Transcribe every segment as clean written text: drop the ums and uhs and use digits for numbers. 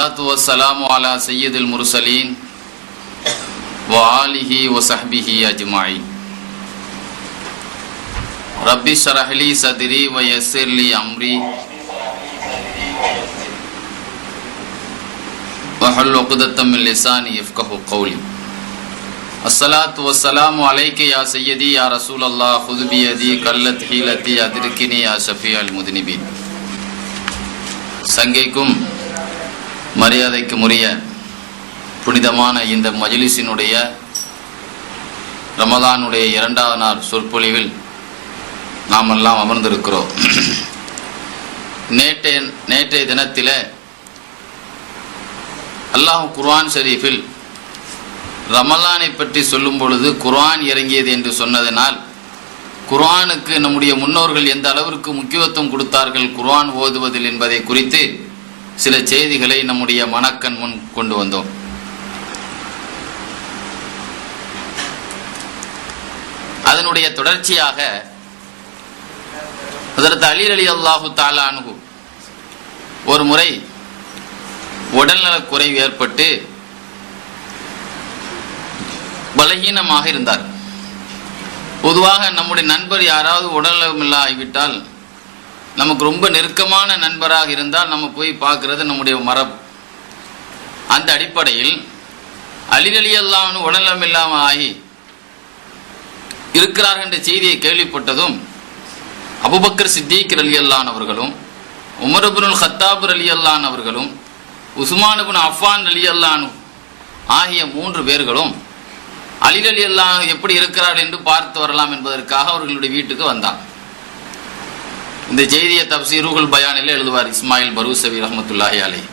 வஸ்ஸலாத்து வஸ்ஸலாமு அலா சய்யிதில் முர்சலீன் வ ஆலிஹி வ ஸஹ்பிஹி அஜ்மஈன். ரப்பி ஷ்ரஹ் லி ஸத்ரி வ யஸ்ஸிர் லி அம்ரி வஹ்லுல் உக்தத்தம் மின் லிசானி யஃப்கஹு கௌலி. அஸ்ஸலாத்து வஸ்ஸலாமு அலைக்க யா சய்யதி யா ரசூலல்லாஹ் ஹுது பியதி கல்லத் ஹீலத்தி அத்ரிகினி யா ஷஃபீஅல் முத்னிபீன். சங்கைக்கும் மரியாதைக்கும் உரிய புனிதமான இந்த மஜ்லிஸினுடைய ரமதானுடைய 2வது நாள் சொற்பொழிவில் நாம் எல்லாம் அமர்ந்திருக்கிறோம். நேற்றைய தினத்தில் அல்லாஹ் குர்ஆன் ஷரீஃபில் ரமலானை பற்றி சொல்லும் பொழுது குர்ஆன் இறங்கியது என்று சொன்னதனால் குர்ஆனுக்கு நம்முடைய முன்னோர்கள் எந்த அளவிற்கு முக்கியத்துவம் கொடுத்தார்கள் குர்ஆன் ஓதுவதில் என்பதை குறித்து சில செய்திகளை நம்முடைய மனக்கண் முன் கொண்டு வந்தோம். அதனுடைய தொடர்ச்சியாக ஹஜ்ரத் அலி ரலியல்லாஹு தஆலா அன்ஹு ஒரு முறை உடல்நலக் குறைவு ஏற்பட்டு பலகீனமாக இருந்தார். பொதுவாக நம்முடைய நண்பர் யாராவது உடல்நலமில்லா ஆகிவிட்டால், நமக்கு ரொம்ப நெருக்கமான நண்பராக இருந்தால் நம்ம போய் பார்க்கறது நம்முடைய மரபு. அந்த அடிப்படையில் அலி ரலியல்லாஹு அன்ஹு உடல்நலமில்லாமல் ஆகி இருக்கிறார்கள் என்ற செய்தியை கேள்விப்பட்டதும் அபூபக்கர் சித்தீக் ரலியல்லாஹு அன்ஹு அவர்களும், உமர் இப்னுல் கத்தாப் ரலியல்லாஹு அன்ஹு அவர்களும், உஸ்மான் இப்னு அஃபான் ரலியல்லாஹு அன்ஹு ஆகிய 3 பேர்களும் அலி ரலியல்லாஹு அன்ஹு எப்படி இருக்கிறார் என்று பார்த்து வரலாம் என்பதற்காக அவர்களுடைய வீட்டுக்கு வந்தார். இந்த செய்தியை தப்சீருல் பயானில் எழுதுவார் இஸ்மாயில் பரூசவி ரஹ்மத்துல்லாஹி அலைஹி.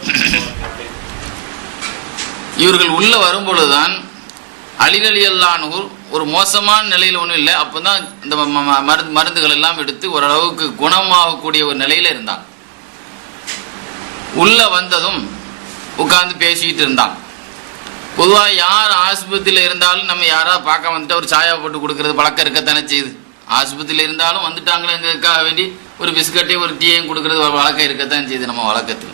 இவர்கள் உள்ள வரும்பொழுதுதான் அலி ரலியல்லாஹு அன்ஹு ஒரு மோசமான நிலையில் ஒன்றும் இல்லை, அப்போதான் இந்த மருந்துகள் எல்லாம் எடுத்து ஓரளவுக்கு குணமாகக்கூடிய ஒரு நிலையில இருந்தான். உள்ள வந்ததும் உட்கார்ந்து பேசிக்கிட்டு இருந்தான். பொதுவாக யார் ஆஸ்பத்திரியில் இருந்தாலும் நம்ம யாராவது பார்க்க வந்துட்டு ஒரு சாயா போட்டு கொடுக்கறது பழக்கம் இருக்கத்தானே செய்யுது. ஆஸ்பத்திரியில் இருந்தாலும் வந்துட்டாங்களேங்கிறதுக்காக வேண்டி ஒரு பிஸ்கட்டையும் ஒரு டீயையும் கொடுக்கறது ஒரு வழக்கம் இருக்கத்தான் செய்யுது நம்ம வழக்கத்தில்.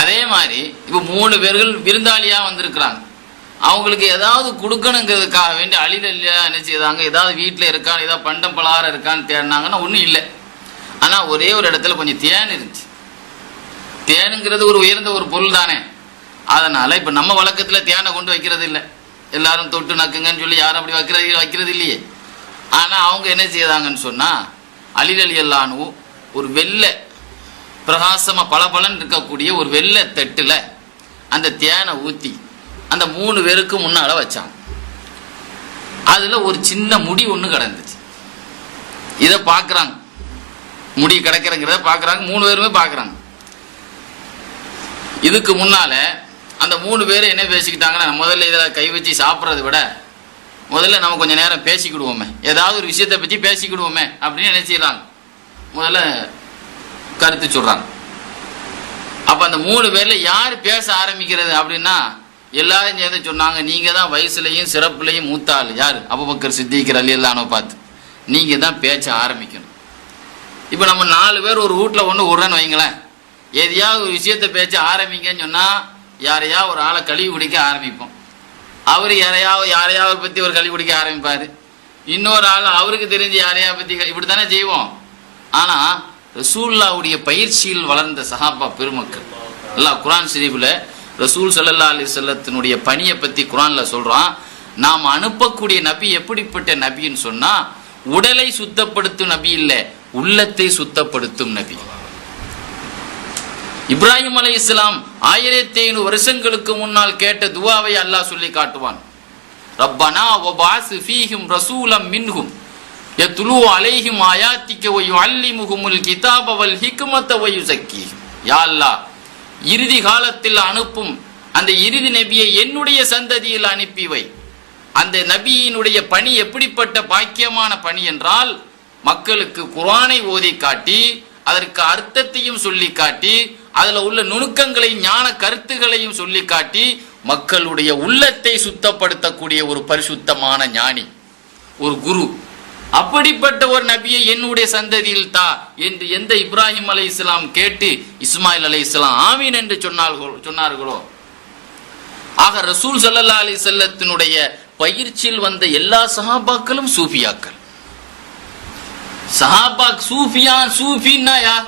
அதே மாதிரி இப்போ 3 பேர்கள் விருந்தாளியாக வந்திருக்கிறாங்க. அவங்களுக்கு ஏதாவது கொடுக்கணுங்கிறதுக்காக வேண்டி அலி ரலியல்லாஹு என்ன செய்தாங்க, ஏதாவது வீட்டில் இருக்கான்னு ஏதாவது பண்டம் பலகாரம் இருக்கான்னு தேடினாங்கன்னா ஒன்றும் இல்லை. ஆனால் ஒரே ஒரு இடத்துல கொஞ்சம் தேன் இருந்துச்சு. தேனுங்கிறது ஒரு உயர்ந்த ஒரு பொருள் தானே. அதனால இப்போ நம்ம வழக்கத்தில் தேனை கொண்டு வைக்கிறது இல்லை, எல்லாரும் தொட்டு நக்குங்கன்னு சொல்லி யாரும் அப்படி வைக்கிறது இல்லையே. ஆனால் அவங்க என்ன செய்தாங்கன்னு சொன்னால் அலி ரலியல்லாஹு அன்ஹு ஒரு வெள்ளை பிரகாசமாக பளபளன்னு இருக்கக்கூடிய ஒரு வெள்ளை தட்டில் அந்த தேனை ஊற்றி அந்த 3 பேருக்கு முன்னால் வச்சாங்க. அதில் ஒரு சின்ன முடி ஒன்று கிடந்துச்சு. இதை பார்க்குறாங்க, முடி கிடக்கிறங்கிறத பார்க்குறாங்க, 3 பேருமே பார்க்குறாங்க. இதுக்கு முன்னால அந்த 3 பேரும் என்ன பேசிக்கிட்டாங்கன்னா, முதல்ல இதில் கை வச்சு சாப்பிட்றதை விட முதல்ல நம்ம கொஞ்சம் நேரம் பேசிக்கிடுவோமே, ஏதாவது ஒரு விஷயத்தை பற்றி பேசிக்கிடுவோமே அப்படின்னு நினைச்சிடறாங்க. முதல்ல கருத்து சொல்றாங்க. அப்போ அந்த 3 பேரில் யார் பேச ஆரம்பிக்கிறது அப்படின்னா எல்லாரும் சேர்ந்து சொன்னாங்க, நீங்கள் தான் வயசுலையும் சிறப்புலையும் மூத்த ஆள். யார்? அபூபக்கர் சித்தீக் ரலியல்லாஹு அன்ஹு பார்த்து, நீங்கள் தான் பேச்ச ஆரம்பிக்கணும். இப்போ நம்ம 4 பேர் ஒரு வீட்டில் ஒன்று விடுறேன்னு வைங்களேன், எதையாவது ஒரு விஷயத்தை பேச்ச ஆரம்பிங்கன்னு சொன்னால் யாரையா ஒரு ஆளை கழுவி குடிக்க ஆரம்பிப்போம். அவர் யாரையாவது பற்றி ஒரு கழுவி குடிக்க ஆரம்பிப்பார். இன்னொரு ஆள் அவருக்கு தெரிஞ்சு யாரையா பற்றி இப்படி தானே செய்வோம். ஆனால் ரசூலுல்லாஹ்வுடைய பயிற்சியில் வளர்ந்த சஹாபா பெருமக்கள் அல்லாஹ் குர்ஆன் ஷரீஃபில் ரசூல் ஸல்லல்லாஹு அலைஹி வஸல்லத்தினுடைய பணியை பற்றி குர்ஆனில் சொல்கிறான். நாம் அனுப்பக்கூடிய நபி எப்படிப்பட்ட நபின்னு சொன்னால் உடலை சுத்தப்படுத்தும் நபி இல்லை, உள்ளத்தை சுத்தப்படுத்தும் நபி. இப்ராஹிம் அலைஹிஸ்ஸலாம் 1500 வருஷங்களுக்கு முன்னால் கேட்ட துவாவை அல்லாஹ் சொல்லி காட்டுவான். ரப்பனா வபஅஸ் ஃபீஹிம் ரசூலம் மின்ஹும் யத்லூ அலைஹிம் ஆயாத்திக வ யுஅல்லிமுஹுமுல் கிதாப வல் ஹிக்மத வ யுஸக்கீஹிம். யா அல்லாஹ், இறுதி காலத்தில் அனுப்பும் அந்த இறுதி நபியை என்னுடைய சந்ததியில் அனுப்பி வை. அந்த நபியினுடைய பணி எப்படிப்பட்ட பாக்கியமான பணி என்றால், மக்களுக்கு குர்ஆனை ஓதி காட்டி அதற்கு அர்த்தத்தையும் சொல்லி காட்டி அதில் உள்ள நுணுக்கங்களையும் ஞான கருத்துகளையும் சொல்லி காட்டி மக்களுடைய உள்ளத்தை சுத்தப்படுத்தக்கூடிய ஒரு பரிசுத்தமான ஞானி, ஒரு குரு. அப்படிப்பட்ட ஒரு நபியை என்னுடைய சந்ததியில் தா என்று எந்த இப்ராஹிம் அலைஹிஸ்ஸலாம் கேட்டு இஸ்மாயில் அலைஹிஸ்ஸலாம் ஆமீன் என்று சொன்னார்களோ, ஆக ரசூல் ஸல்லல்லாஹு அலைஹி வஸல்லத்தினுடைய பயிற்சியில் வந்த எல்லா சஹாபாக்களும் சூஃபியாக்கள். சூஃபின்னா யார்?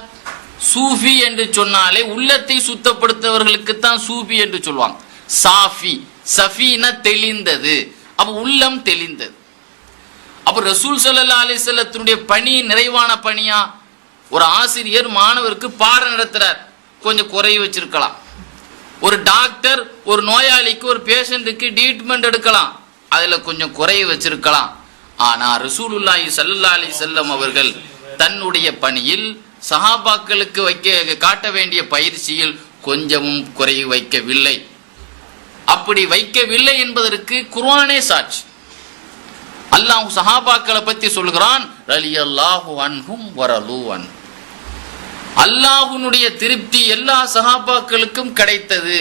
சூஃபி என்று சொன்னாலே உள்ளத்தை சுத்தப்படுத்தவர்களுக்குத்தான் சூஃபி என்று சொல்லுவாங்க. சாஃபி, சஃபீனா தெளிந்தது, அப்ப உள்ளம் தெளிந்தது. அப்ப ரசூல் ஸல்லல்லாஹு அலைஹி வஸல்லத்தினுடைய பணி நிறைவான பணியா? ஒரு ஆசிரியர் மாணவருக்கு பாடம் நடத்துறார், கொஞ்சம் குறை வச்சிருக்கலாம். ஒரு டாக்டர் ஒரு நோயாளிக்கு ஒரு பேஷண்ட்டுக்கு ட்ரீட்மெண்ட் எடுக்கலாம், அதுல கொஞ்சம் குறை வச்சிருக்கலாம். ஆனா ரசூலுல்லாஹி ஸல்லல்லாஹு அலைஹி வஸல்லம் அவர்கள் தன்னுடைய பணியில் சஹாபாக்களுக்கு காட்ட வேண்டிய பயிற்சியில் கொஞ்சமும் குறை வைக்கவில்லை. அப்படி வைக்கவில்லை என்பதற்கு குர்ஆனே சாட்சி. அல்லாஹ் சஹாபாக்களை பத்தி சொல்கிறான், ரலியல்லாஹு அன்ஹும் வரது அன். அல்லாஹ்வுடைய திருப்தி எல்லா சஹாபாக்களுக்கும் கிடைத்தது.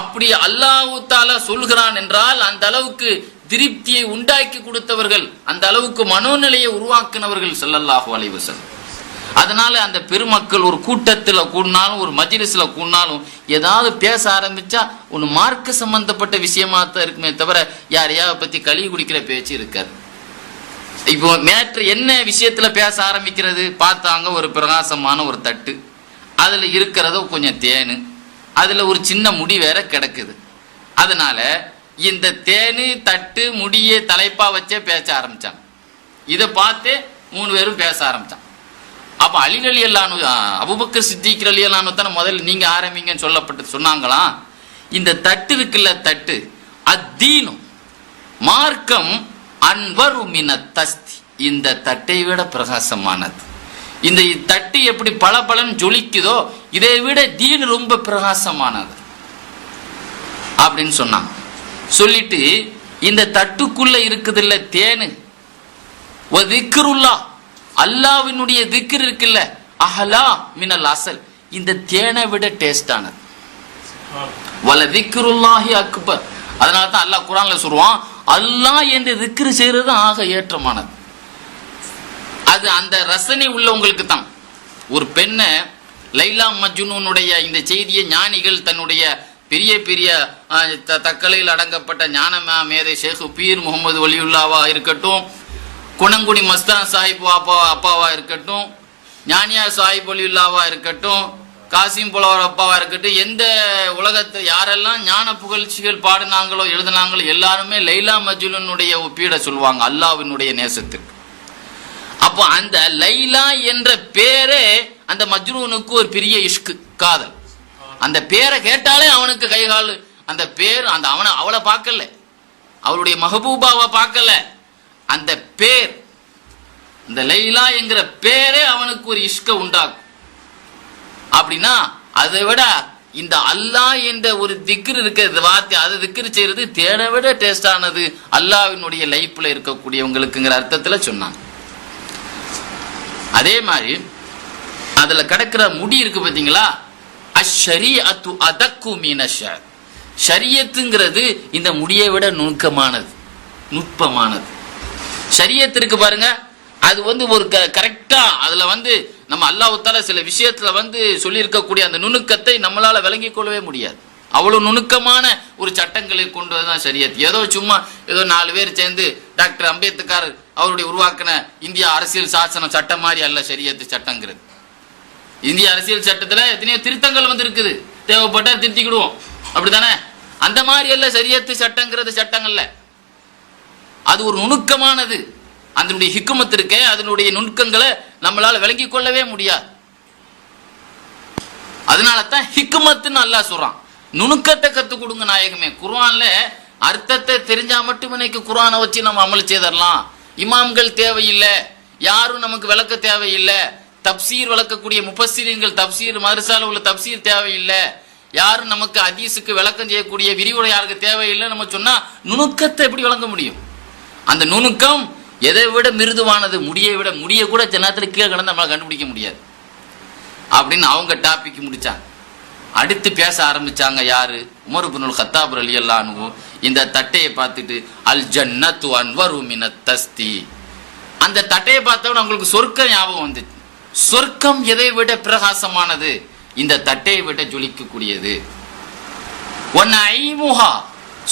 அப்படி அல்லாஹ் தஆலா சொல்கிறான் என்றால் அந்த அளவுக்கு திருப்தியை உண்டாக்கி கொடுத்தவர்கள், அந்த அளவுக்கு மனோநிலையை உருவாக்கினவர்கள் ஸல்லல்லாஹு அலைஹி வஸல்லம். அதனால அந்த பெருமக்கள் ஒரு கூட்டத்தில் கூடினாலும் ஒரு மஜ்லிஸ்ல கூடினாலும் ஏதாவது பேச ஆரம்பிச்சா ஒன்று மார்க்க சம்பந்தப்பட்ட விஷயமா தான் இருக்குமே தவிர யாரையாவது பத்தி களி குடிக்கிற பேச்சு இருக்காது. இப்போ மேட்ரு என்ன விஷயத்துல பேச ஆரம்பிக்கிறது? பார்த்தாங்க ஒரு பிரகாசமான ஒரு தட்டு, அதுல இருக்கிறதோ கொஞ்சம் தேனு, அதுல ஒரு சின்ன முடி வேற கிடக்குது. அதனால இந்த தேனு தட்டு முடியை தலைப்பா வச்சே பேச ஆரம்பிச்சாங்க. இதை பார்த்து 3 பேரும் பேச ஆரம்பிச்சான். அப்ப அலி ரலியல்லாஹு அன்ஹு, அபூபக்கர் சித்திக் ரலியல்லாஹு அன்ஹு தான் முதல்ல நீங்க ஆரம்பிங்கன்னு சொல்லப்பட்டு சொன்னாங்களாம். இந்த தட்டு இருக்குல்ல, தட்டு அத்தீனும் மார்க்கம் அன்வரு மினத் தஸ்தி, இந்த தட்டை விட பிரகாசமானது. இந்த தட்டு எப்படி பளபளன்னு ஜொலிக்குதோ இதை விட தீன் ரொம்ப பிரகாசமானது அப்படின்னு சொன்னாங்க. சொல்லிட்டு இந்த தட்டுக்குள்ள இருக்குது இல்ல தேனு, திக்ருல்லாஹ், அல்லாஹ்வினுடைய திக்ர் இருக்குல்ல, அஹலா மினல் அசல், இந்த தேனை விட டேஸ்டானது. வல திக்ருல்லாஹி அக்பர். அதனால தான் அல்லாஹ் குர்ஆன்ல சொல்றான், அல்லாஹ் என்று திக்ர் செய்யறது ஆக ஏற்றமானது. அது அந்த ரசனை உள்ளவங்களுக்கு தான். ஒரு பெண்ணை லைலா மஜ்னூனுடைய இந்த செய்தியை ஞானிகள் தன்னுடைய பெரிய பெரிய தக்கலையில் அடங்கப்பட்ட ஞான மேதை ஷேக் பீர் முகமது வலியுல்லாவா இருக்கட்டும், குணங்குடி மஸ்தான் சாஹிப் அப்பாவா இருக்கட்டும், ஞானியார் சாஹிப் வலியுல்லாவா இருக்கட்டும், காசிம் புலவர் அப்பாவா இருக்கட்டும், எந்த உலகத்தை யாரெல்லாம் ஞான புகழ்ச்சிகள் பாடினாங்களோ எழுதினாங்களோ எல்லாருமே லைலா மஜ்னூனுடைய ஒப்பீட சொல்லுவாங்க அல்லாஹ்வினுடைய நேசத்துக்கு. அப்போ அந்த லைலா என்ற பேரே அந்த மஜ்னூனுக்கு ஒரு பெரிய இஷ்கு, காதல். அந்த பேரை கேட்டாலே அவனுக்கு கைகால், அந்த பேர் அந்த அவளை பார்க்கல, அவருடைய மஹபூபாவை பார்க்கல, அந்த பேர் இந்த லைலா என்கிற பேரே அவனுக்கு ஒரு இஷ்க உண்டாகும். அப்படின்னா அதை விட இந்த அல்லாஹ் என்ற ஒரு திக்ர் இருக்கிற வார்த்தை, அதை திக்ர் செய்யறது தேனை விட டேஸ்டானது அல்லாஹ்வினுடைய லைஃப்ல இருக்கக்கூடியவங்களுக்குங்கிற அர்த்தத்துல சொன்னாங்க. அதே மாதிரி அதுல கிடக்கிற முடி இருக்கு பாத்தீங்களா, அஷ்ஷரீஅத்து அதக்கு மினஷ்ஷர். ஷரியத்துங்கிறது இந்த முடியை விட நுணுக்கமானது, நுட்பமானது. ஷரியத் இருக்கு பாருங்க, அது ஒரு கரெக்டா அதுல நம்ம அல்லாஹ் தஆலா சில விஷயத்துல சொல்லி இருக்கக்கூடிய அந்த நுணுக்கத்தை நம்மளால விளங்கிக் கொள்ளவே முடியாது. அவ்வளவு நுணுக்கமான ஒரு சட்டங்களை கொண்டு வரதான் ஷரியத். ஏதோ சும்மா ஏதோ 4 பேர் சேர்ந்து டாக்டர் அம்பேத்கர் அவருடைய உருவாக்கின இந்திய அரசியல் சாசனம் சட்டம் மாதிரி அல்ல ஷரியத் சட்டங்கிறது. இந்திய அரசியல் சட்டத்துல எத்தனையோ திருத்தங்கள் இருக்குது, தேவைப்பட்டா திருத்திக்கிடுவோம், அப்படித்தானே? அந்த மாதிரி அல்ல ஷரியத் சட்டங்கிறது. சட்டங்கள்ல அது ஒரு நுணுக்கமானது, அதனுடைய ஹிக்மத் இருக்கே, அதனுடைய நுணுக்கங்களை நம்மளால விளங்கிக் கொள்ளவே முடியாது. அதனால தான் ஹிக்மத்னு அல்லாஹ் சொல்றான், நுணுக்கத்தை கத்துக் கொடுங்க நாயகமே. குர்ஆன்ல அர்த்தத்தை தெரிஞ்சா மட்டும் இன்னைக்கு குர்ஆனை வச்சு நம்ம அமல் செய்தரலாம். இமாம்கள் தேவையில்லை, யாரும் நமக்கு விளக்க தேவையில்லை, தப்சீர் விளக்கக்கூடிய முஃபஸ்ஸிரீன்கள் தப்சீர் மதரசால உள்ள தப்சீர் தேவையில்லை, யாரும் நமக்கு ஹதீஸுக்கு விளக்கம் செய்யக்கூடிய விரிவுரை யாருக்கு தேவையில்லை. நம்ம சொன்னா நுணுக்கத்தை எப்படி விளங்க முடியும்? அந்த நுணுக்கம் எதை விட மிருதுவானது, முடியை விட. முடிய கூட சில நேரத்தில் கீழே கிடந்து நம்மளால கண்டுபிடிக்க முடியாது அப்படின்னு அவங்க டாபிக் முடிச்சாங்க. அடுத்து பேச ஆரம்பிச்சாங்க யாரு? உமர் இப்னுல் கத்தாப் ரலியல்லாஹு அன்ஹு இந்த தட்டையை பார்த்துட்டு அல் ஜன்னத்து அன்வரு மினத் தஸ்தி, அந்த தட்டையை பார்த்தவன அவங்களுக்கு சொர்க்கம் ஞாபகம் வந்துச்சு. சொர்க்கம் எதை விட பிரகாசமானது? இந்த தட்டையை விட ஜொலிக்கக்கூடியது. ஒன்னைமுஹா,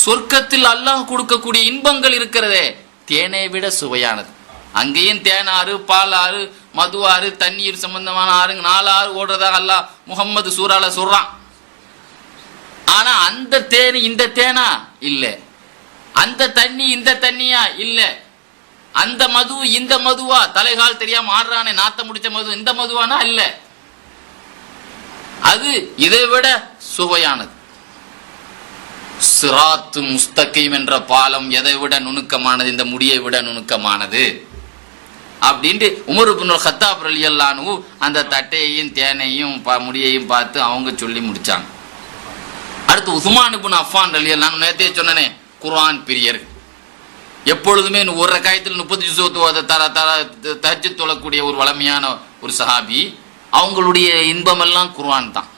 சொர்க்கத்தில் அல்லாஹ் கொடுக்கக்கூடிய இன்பங்கள் இருக்கிறதே தேனை விட சுவையானது. அங்கேயும் தேனாறு, பால் ஆறு, மது ஆறு, தண்ணீர் சம்பந்தமான ஆறு, 4 ஆறு ஓடுறதாக அல்லாஹ் முகம்மது சூறால சொல்றான். ஆனா அந்த தேன் இந்த தேனா இல்ல, அந்த தண்ணி இந்த தண்ணியா இல்ல, அந்த மது இந்த மதுவா, தலைகால் தெரியாம ஆடுறானே நாத்த முடிச்ச மது இந்த மதுவானா இல்ல, அது இதை விட சுவையானது. சிராத்து முஸ்தகீம் என்ற பாலம் எதை விட நுணுக்கமானது? இந்த முடியை விட நுணுக்கமானது அப்படின்ட்டு உமர் இப்னுல் கத்தாப் ரலியல்லாஹு அன்ஹு அந்த தட்டையையும் தேனையும் முடியையும் பார்த்து அவங்க சொல்லி முடிச்சாங்க. அடுத்து உஸ்மான் இப்னு அஃபான் ரலியல்லாஹு அன்ஹு, நேத்தே சொன்னனே குர்ஆன் பிரியர், எப்பொழுதுமே ஒரு ரக்காயத்தில் 30 ஜுஸு தஹஜ்ஜுத் தொழக்கூடிய ஒரு வளமையான ஒரு சஹாபி. அவங்களுடைய இன்பமெல்லாம் குர்ஆன் தான்.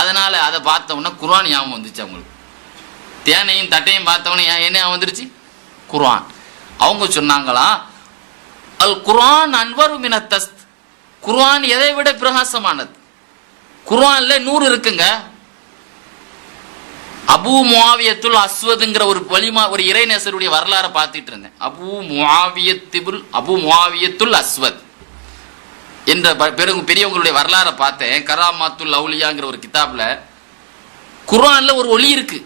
அதனால அதை பார்த்தவொன்னே குர்ஆன் ஞாபகம் வந்துச்சு அவங்களுக்கு. தேனையும் தட்டையும் பார்த்தவொன்னே என்ன வந்துருச்சு? குர்ஆன். அவங்க சொன்னாங்களா, அல் குர்ஆன் அன்வரு மினத் தஸ்த், குர்ஆன் எதை விட பிரகாசமானது. குர்ஆன்ல 100 இருக்குங்க. அபு முஆவியத்துல் அஸ்வதுங்கிற ஒரு இறைநேசருடைய வரலாறை பார்த்துட்டு இருந்தேன். அபு முஆவியத்துல் அஸ்வத் என்ற பெரியவங்களுடைய வரலாறை பார்த்தேன். கராமாத்துல் அவுலியாங்கிற ஒரு கிதாப்ல குர்ஆன்ல ஒரு ஒளி இருக்கு.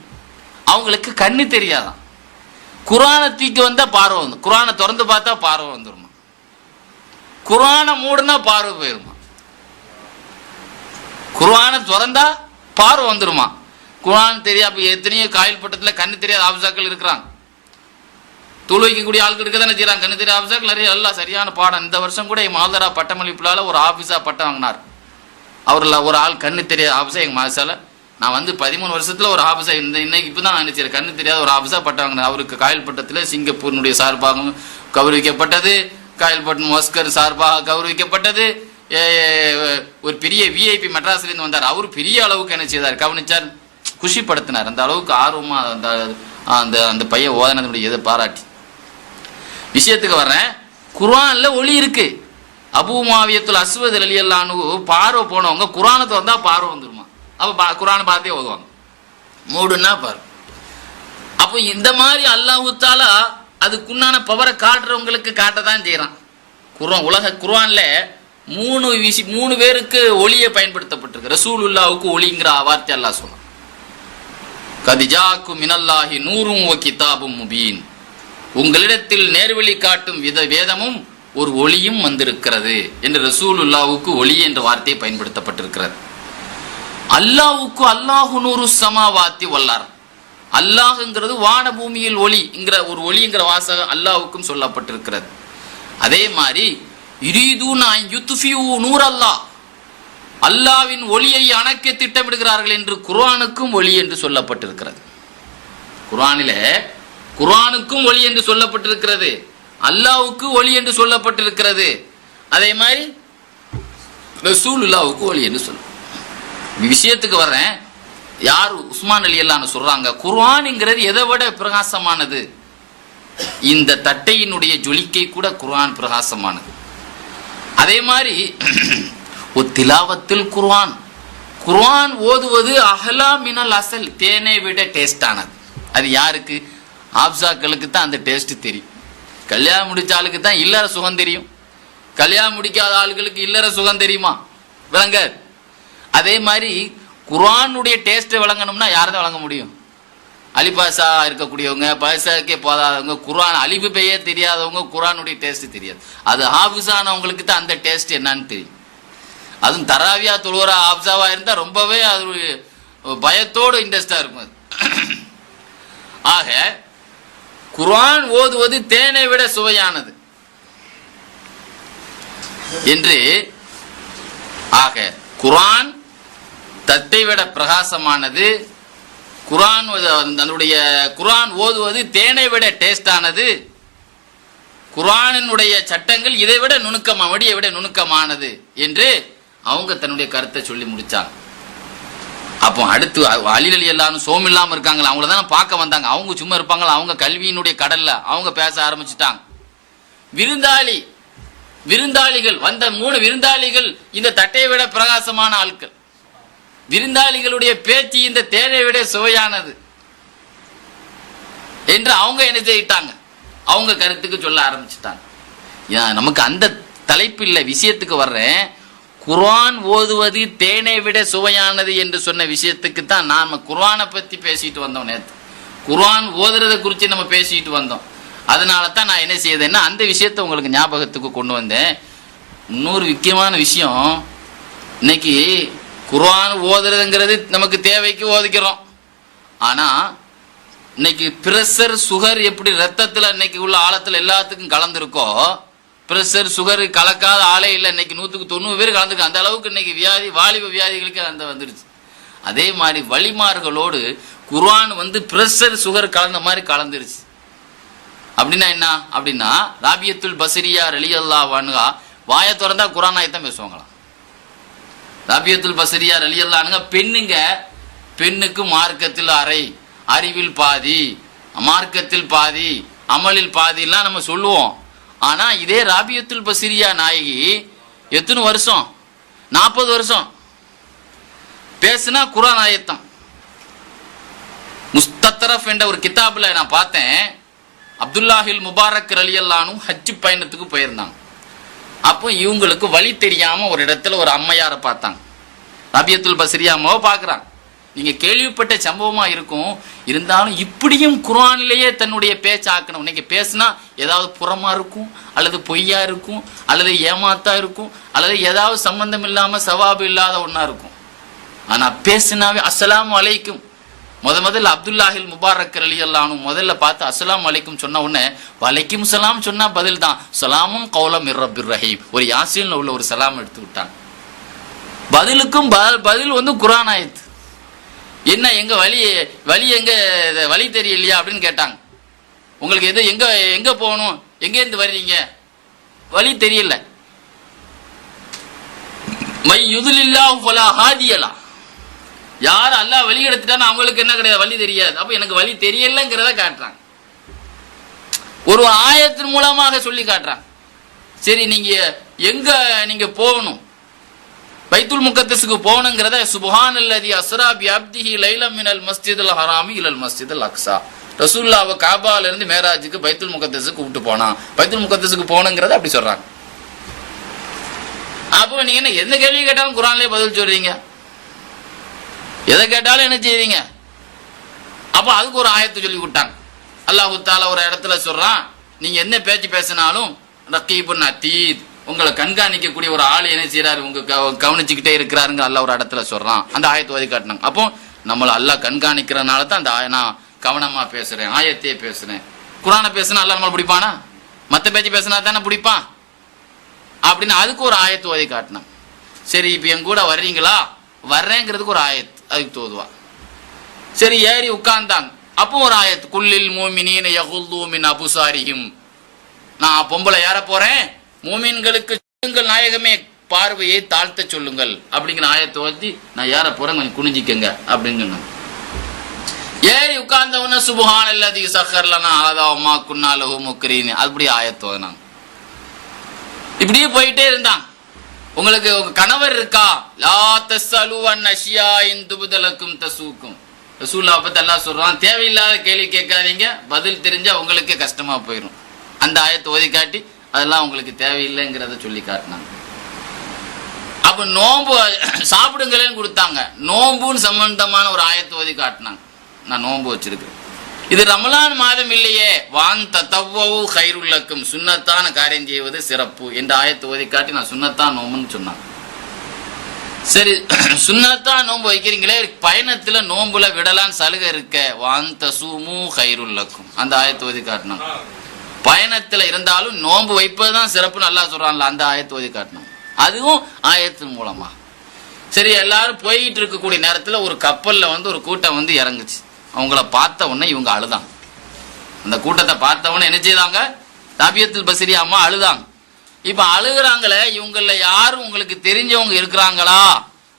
அவங்களுக்கு கண்ணு தெரியாதான். குர்ஆனை தூக்கி வந்தா பார்வை வந்து, குர்ஆனை திறந்து பார்த்தா பார்வை வந்துருமா, குர்ஆனை மூடுனா பார்வை போயிருமா, குர்ஆனை திறந்தா பார்வை வந்துருமா. குர்ஆன் தெரியாது. எத்தனையோ காயில் பட்டத்தில் கண்ணு தெரியாத ஆபிசாக்கள் இருக்கிறாங்க. தூள் வைக்கக்கூடிய ஆட்கள் இருக்க தானே செய்யறாங்க. கண்ணு தெரியாத ஆபிசாக்கள் நிறைய. எல்லாம் சரியான பாடம். இந்த வருஷம் கூட என் மாதரா பட்டமளிப்புலால ஒரு ஆபிசா பட்டம் வாங்கினார். அவரில் ஒரு ஆள் கண்ணு தெரியாத ஆபிசா எங்கள் மாசால. நான் வந்து 13 வருஷத்துல ஒரு ஆபிசா இன்னைக்கு இப்பதான் நினைச்சேன் கண்ணு தெரியாத ஒரு ஆபிசா பட்டம் வாங்கினார். அவருக்கு காயில் பட்டத்தில் சிங்கப்பூரினுடைய சார்பாகவும் கௌரவிக்கப்பட்டது, காயல்பட்டு மஸ்கர் சார்பாக கௌரவிக்கப்பட்டது. ஒரு பெரிய விஐபி மெட்ராஸ்லேருந்து வந்தார். அவரு பெரிய அளவுக்கு என்ன செய்தார், கவனிச்சார், குஷிப்படுத்தினார். அந்த அளவுக்கு ஆர்வமா அந்த அந்த பையன் ஓதனதுடைய இதை பாராட்டி. விஷயத்துக்கு வர்றேன். குர்ஆன்ல ஒளி இருக்கு. அபூ முஆவியத்துல் அஸ்வத் ரலியல்லாஹு அன்ஹு பார்வை போனவங்க குர்ஆனை திறந்தா பார்வை வந்துருமா. அப்ப குர்ஆனை பார்த்தே ஓதுவாங்க. மூடுன்னா பாரு. அப்போ இந்த மாதிரி அல்லாஹ் தஆலா அதுக்குண்டான பவரை காட்டுறவங்களுக்கு காட்டதான் செய்யறான். குர்ஆன்ல 3 பேருக்கு ஒளியை பயன்படுத்தப்பட்டிருக்கு. ரசூலுல்லாஹ்வுக்கு ஒளிங்கிற வார்த்தை அல்லாஹ் சொல்றான். கதிஜாக்கும் மினல்லாஹி நூரும் வ கிதாபும் முபீன், உங்களிடத்தில் நேர்வழி காட்டும் வேதமும் ஒரு ஒளியும் வந்திருக்கிறது என்று ரசூலுல்லாஹ்வுக்கு ஒளி என்ற வார்த்தையை பயன்படுத்தப்பட்டிருக்கிறது. அல்லாஹ்வுக்கு அல்லாஹு நூறு சமாவாத்தி வல்லார், அல்லாஹ்ங்கிறது வான பூமியில் ஒளிங்கிற ஒரு ஒளிங்கிற வாசகம் அல்லாஹ்வுக்கும் சொல்லப்பட்டிருக்கிறது. அதே மாதிரி யுரீதுன யுத்ஃபியூ நூரல்லாஹ், அல்லாஹ்வின் ஒளியை அணைக்க திட்டமிடுகிறார்கள் என்று குர்ஆனுக்கும் ஒளி என்று சொல்லப்பட்டிருக்கிறது. குர்ஆனுக்கும் ஒளி என்று சொல்லப்பட்டிருக்கிறது, அல்லாஹ்வுக்கு ஒளி என்று சொல்லப்பட்டிருக்கிறது. அதே மாதிரி ரசூலுல்லாஹ்வுக்கு ஒளி என்று சொல்ல. விஷயத்துக்கு வர்றேன். யார் உஸ்மான் ரலியல்லாஹு சொல்றாங்க, குர்ஆன்ங்கிறது எதை விட பிரகாசமானது? இந்த தட்டையினுடைய ஜொலிக்கை கூட குர்ஆன் பிரகாசமானது. அதே மாதிரி திலாவத்தில் குர்ஆன் ஓதுவது அஹ்லா மினல் அசல், தேனை விட டேஸ்டானது. அது யாருக்கு? ஆப்சாக்களுக்கு தான் அந்த டேஸ்ட் தெரியும். கல்யாணம் முடிச்ச ஆளுக்கு தான் இல்லற சுகம் தெரியும். கல்யாணம் முடிக்காத ஆளுகளுக்கு இல்லற சுகம் தெரியுமா? விளங்க. அதே மாதிரி குர்ஆனுடைய டேஸ்ட்டை விளங்கணும்னா யாரதான் விளங்க முடியும்? அலிபாசா இருக்கக்கூடியவங்க, பாசாக்கே போதாதவங்க, குர்ஆன் அலிபு பெய்யே தெரியாதவங்க குர்ஆனுடைய டேஸ்ட் தெரியாது. அது ஹாஃபிஸானவங்களுக்கு தான் அந்த டேஸ்ட் என்னன்னு தெரியும். அதுவும் தராவியா தொழுவரா ஹாஃபிஸாவா இருந்தா ரொம்பவே அது பயத்தோடு இன்ட்ரெஸ்டா இருக்கும். ஆக குர்ஆன் ஓதுவது தேனை விட சுவையானது என்று. ஆக குர்ஆன் தட்டை விட பிரகாசமானது. குர்ஆன் ஓதுவது தேனை விட டேஸ்டானது. குர்ஆனினுடைய சட்டங்கள் இதை விட மடியை விட நுணுக்கமானது என்று அவங்க தன்னுடைய கருத்தை சொல்லி முடிச்சாங்க. அப்போ அடுத்து அலி எல்லாரும் சோம் இல்லாம இருக்காங்களா, அவங்கள தான் பார்க்க வந்தாங்க. அவங்க சும்மா இருப்பாங்களா, அவங்க கல்வியினுடைய கடல்ல அவங்க பேச ஆரம்பிச்சுட்டாங்க. விருந்தாளிகள் வந்த 3 விருந்தாளிகள் இந்த தட்டையை விட பிரகாசமான ஆட்கள். விருந்தாளிகளுடைய பேச்சு இந்த தேனை விட சுவையானது என்று அவங்க என்ன செய்யிட்டாங்க, அவங்க கருத்துக்கு சொல்ல ஆரம்பிச்சுட்டாங்க. நமக்கு அந்த தலைப்பு இல்லை, விஷயத்துக்கு வர்றேன். குர்ஆன் ஓதுவது தேனை விட சுவையானது என்று சொன்ன விஷயத்துக்கு தான் நாம குர்ஆனை பத்தி பேசிட்டு வந்தோம். நேற்று குர்ஆன் ஓதுறதை குறித்து நம்ம பேசிட்டு வந்தோம். அதனால தான் நான் என்ன செய்தேன்னா அந்த விஷயத்தை உங்களுக்கு ஞாபகத்துக்கு கொண்டு வந்தேன். இன்னொரு முக்கியமான விஷயம், இன்னைக்கு குர்ஆன் ஓதுறதுங்கிறது நமக்கு தேவைக்கு ஓதிக்கிறோம். ஆனா இன்னைக்கு பிரஷர் சுகர் எப்படி ரத்தத்துல இன்னைக்கு உள்ள ஆழத்துல எல்லாத்துக்கும் கலந்துருக்கோ, பிரஷர் சுகர் கலக்காத ஆளே இல்லை. இன்னைக்கு 100க்கு 90 பேர் கலந்துருக்கு. அந்த அளவுக்கு இன்னைக்கு வியாதி, வாலிப வியாதிகளுக்கு அந்த வந்துருச்சு. அதே மாதிரி வழிமார்களோடு குர்ஆன் பிரஷர் சுகர் கலந்த மாதிரி கலந்துருச்சு. அப்படின்னா என்ன அப்படின்னா, ராபியத்துல் பஸ்ரியா ரலியல்லாஹு அன்ஹா வாயை திறந்தா குர்ஆன் ஆயத்தான் பேசுவாங்களாம். ராபியத்துல் பஸ்ரியா ரலியல்லாஹு அன்ஹா பெண்ணுங்க, பெண்ணுக்கு மார்க்கத்தில் அரை, அறிவில் பாதி, மார்க்கத்தில் பாதி, அமலில் பாதிலாம் நம்ம சொல்லுவோம். ஆனா இதே ராபியத்துல் பஸ்ரியா நாயகி எத்தனை வருஷம், 40 வருஷம் பேசுனா குர்ஆன் ஆயத்தான். முஸ்தத்ரஃப் என்ற ஒரு கிதாபுல நான் பார்த்தேன், அப்துல்லாஹில் முபாரக் ரலியல்லாஹு அன்ஹு ஹஜ் பயணத்துக்கு போயிருந்தாங்க. அப்போ இவங்களுக்கு வழி தெரியாம ஒரு இடத்துல ஒரு அம்மையாரை பார்த்தாங்க. ராபியத்துல் பஸ்ரியா அம்மாவை பார்க்குறாங்க. நீங்க கேள்விப்பட்ட சம்பவமா இருக்கும், இருந்தாலும் இப்படியும் குர்ஆனிலேயே தன்னுடைய பேச்சாக்கணும். இன்னைக்கு பேசுனா ஏதாவது புறமா இருக்கும், அல்லது பொய்யா இருக்கும், அல்லது ஏமாத்தா இருக்கும், அல்லது ஏதாவது சம்பந்தம் இல்லாம சவாபு இல்லாத ஒன்னா இருக்கும். ஆனா பேசுனாவே அஸ்ஸலாமு அலைக்கும், முதல்ல அப்துல்லாஹில் முபாரக் ரலியல்லாஹு அன்ஹு முதல்ல பார்த்து அஸ்ஸலாமு அலைக்கும் சொன்ன உடனே வலைக்கும் சலாம் சொன்னா பதில் தான் சலாமும் கௌலம் மிர் ரப்பிர் ரஹீம், ஒரு யாசீன்ல உள்ள ஒரு சலாம் எடுத்து விட்டாங்க. பதிலுக்கும் பதில் குர்ஆன் ஆயத்து. என்ன எங்க வழி எங்க வழி தெரியலையா அப்படின்னு கேட்டாங்க. உங்களுக்கு எது எங்க போகணும், எங்க இருந்து வர்றீங்க, வழி தெரியல. மை யுதுலில்லாஹு ஃபலா ஹாதியலா, யார் அல்லாஹ் வழி எடுத்துட்டான்னு அவங்களுக்கு என்ன கிடையாது, வழி தெரியாது. அப்ப எனக்கு வழி தெரியலங்கிறத காட்டுறாங்க, ஒரு ஆயத்தின் மூலமாக சொல்லி காட்டுறாங்க. சரி நீங்க எங்க நீங்க போகணும், பைத்துல் முகத்தஸுக்கு போகணுங்கிறத சுப்ஹானல்லதி அஸ்ரா பி அப்திஹி லைலம் மினல் மஸ்ஜிதுல் ஹராமி இலல் மஸ்ஜிதுல் அக்ஸா, ரசூலுல்லாஹ் காபால இருந்து மேராஜுக்கு பைத்துல் முகத்தஸுக்கு கூப்பிட்டு போனா, பைத்துல் முகத்தஸுக்கு போகணுங்கிறத அப்படி சொல்றாங்க. அப்போ நீங்க என்ன எந்த கேள்வி கேட்டாலும் குர்ஆன்லயே பதில் சொல்றீங்க, எதை கேட்டாலும் என்ன செய்றீங்க. அப்ப அதுக்கு ஒரு ஆயத்து சொல்லி விட்டாங்க. அல்லாஹ் தஆலா ஒரு இடத்துல சொல்றான், நீங்க என்ன பேச்சு பேசினாலும் ரகீபுன் அதீத், உங்களை கண்காணிக்கக்கூடிய ஒரு ஆள் என்ன செய்யறாரு, உங்க கவனிச்சுக்கிட்டே இருக்கிறாருங்க அல்லாஹ் ஒரு இடத்துல சொல்றான். அந்த ஆயத்து ஓதி காட்டினாங்க. அப்போ நம்மள அல்லாஹ் கண்காணிக்கிறதுனால தான் அந்த நான் கவனமா பேசுறேன், ஆயத்தையே பேசுறேன். குர்ஆனை பேசினா அல்லாஹ் நம்மளை பிடிப்பானா, மற்ற பேச்சு பேசினா தானே பிடிப்பான் அப்படின்னு அதுக்கு ஒரு ஆயத்து ஓதி காட்டினாங்க. சரி இப்ப என் கூட வர்றீங்களா, வர்றேங்கிறதுக்கு ஒரு ஆயத்து அதுக்கு தோதுவா. சரி ஏறி உட்கார்ந்தாங்க. அப்போ ஒரு ஆயத்து, குல்லில் மூமினீன யகுல்லூ மின் அபுசாரிஹிம், நான் பொம்பளை ஏற போறேன், மூமின்களுக்கு சொல்லுங்கள் நாயகமே பார்வையை தாழ்த்த சொல்லுங்கள் அப்படிங்கிற ஆயத்தை ஓதி நான் ஏற போறேன், கொஞ்சம் குனிஞ்சிக்கங்க அப்படின்னு சொன்னாங்க. ஏறி உட்கார்ந்தவன சுப்ஹானல்லதி சக்கர் லனா ஹாதா வமா குன்னா லஹு முக்ரீன், அப்படி ஆயத்து ஓதுனாங்க. இப்படியே போயிட்டே இருந்தாங்க. உங்களுக்கு கணவர் இருக்கா, லா தஸ்அலு அன் அஷ்யாஇன் துப்தலக்கும் தசூக்கும், ரசூலுல்லாஹ் பத்தி அல்லாஹ் சொல்றான், தேவையில்லாத கேள்வி கேட்காதீங்க, பதில் தெரிஞ்சா உங்களுக்கே கஷ்டமா போயிடும். அந்த ஆயத்தை ஓதி காட்டி அதெல்லாம் உங்களுக்கு தேவையில்லைங்கிறத சொல்லி காட்டினாங்க. அப்ப நோன்பு சாப்பிடுங்களேன்னு கொடுத்தாங்க, நோன்புன்னு சம்பந்தமான ஒரு ஆயத்தை ஓதி காட்டினாங்க. நான் நோன்பு வச்சிருக்கேன், இது ரமலான் மாதம் இல்லையே, வான் தத்தவ்வவு கைருல்லக்கும், சுன்னத்தான காரியம் செய்வது சிறப்பு என்ற ஆயத்தை ஓதி காட்டி நான் சுன்னத்தான் நோம்புன்னு சொன்னாங்க. சரி சுன்னத்தான் நோன்பு வைக்கிறீங்களே, பயணத்துல நோன்புல விடலான்னு சலுகை இருக்க, வான் தசூமு கைருல்லக்கும், அந்த ஆயத்தை ஓதி காட்டினாங்க. பயணத்துல இருந்தாலும் நோன்பு வைப்பதுதான் சிறப்புன்னு அல்லாஹ் சொல்றான்ல, அந்த ஆயத்தை ஓதி காட்டினாங்க. அதுவும் ஆயத்தின் மூலமா. சரி எல்லாரும் போயிட்டு இருக்கக்கூடிய நேரத்துல ஒரு கப்பல்ல ஒரு கூட்டம் இறங்குச்சு. அவங்கள பார்த்த உடனே இவங்க அழுதாங்க. அந்த கூட்டத்தை பார்த்த உடனே என்ன செய்தாங்க, ராபியத்துல் பஸ்ரியா அம்மா அழுதாங்க. இப்ப அழுகுறாங்களே, இவங்கள யாரும் உங்களுக்கு தெரிஞ்சவங்க இருக்கிறாங்களா,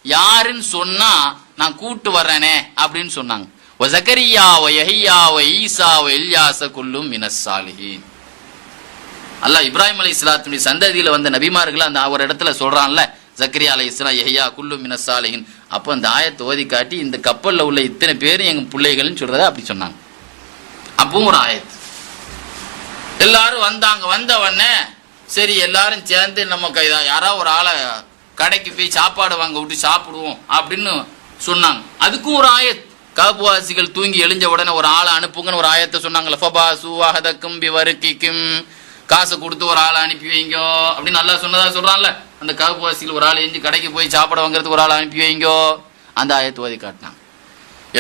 யாருன்னு சொன்னா நான் கூட்டு வர்றேனே அப்படின்னு சொன்னாங்க. வஸகரியா வயஹ்யா வஈசா வஇல்யாஸ குல்லும் மினஸ் சாலிஹீன். அல்லாஹ் இப்ராஹிம் அலைஹிஸ்ஸலாத்துடைய சந்ததியில வந்த நபிமார்கள் அந்த ஒரு இடத்துல சொல்றான்ல, ஜக்கரியா அலைஹிஸ்ஸலாம் யஹ்யா குல்லும் மினஸ் சாலிஹீன். அப்போ அந்த ஆயத்தை ஓதி காட்டி இந்த கப்பல்ல உள்ள இத்தனை பேரும் எங்க பிள்ளைகள்னு சொல்றத அப்படி சொன்னாங்க. அப்பவும் ஒரு ஆயத்து. எல்லாரும் வந்தாங்க. வந்த உடனே சரி எல்லாரும் சேர்ந்து நம்ம யாராவது ஒரு ஆளை கடைக்கு போய் சாப்பாடு வாங்க விட்டு சாப்பிடுவோம் அப்படின்னு சொன்னாங்க. அதுக்கும் ஒரு ஆயத். கஹ்ஃபுவாசிகள் தூங்கி எழுஞ்ச உடனே ஒரு ஆளை அனுப்புங்கன்னு ஒரு ஆயத்தை சொன்னாங்கல்ல, ஃபபாசு அஹதக்கும் பிவர்கிக்கும், காசை கொடுத்து ஒரு ஆளை அனுப்பி வைங்கோ அப்படின்னு நல்லா சொன்னதா சொல்றான்ல. அந்த கஹ்ஃபுவாசிகள் ஒரு ஆள் எழுஞ்சி கடைக்கு போய் சாப்பாடு வாங்குறதுக்கு ஒரு ஆளை அனுப்பி வைங்கோ, அந்த ஆயத்தை ஓதி காட்டினாங்க.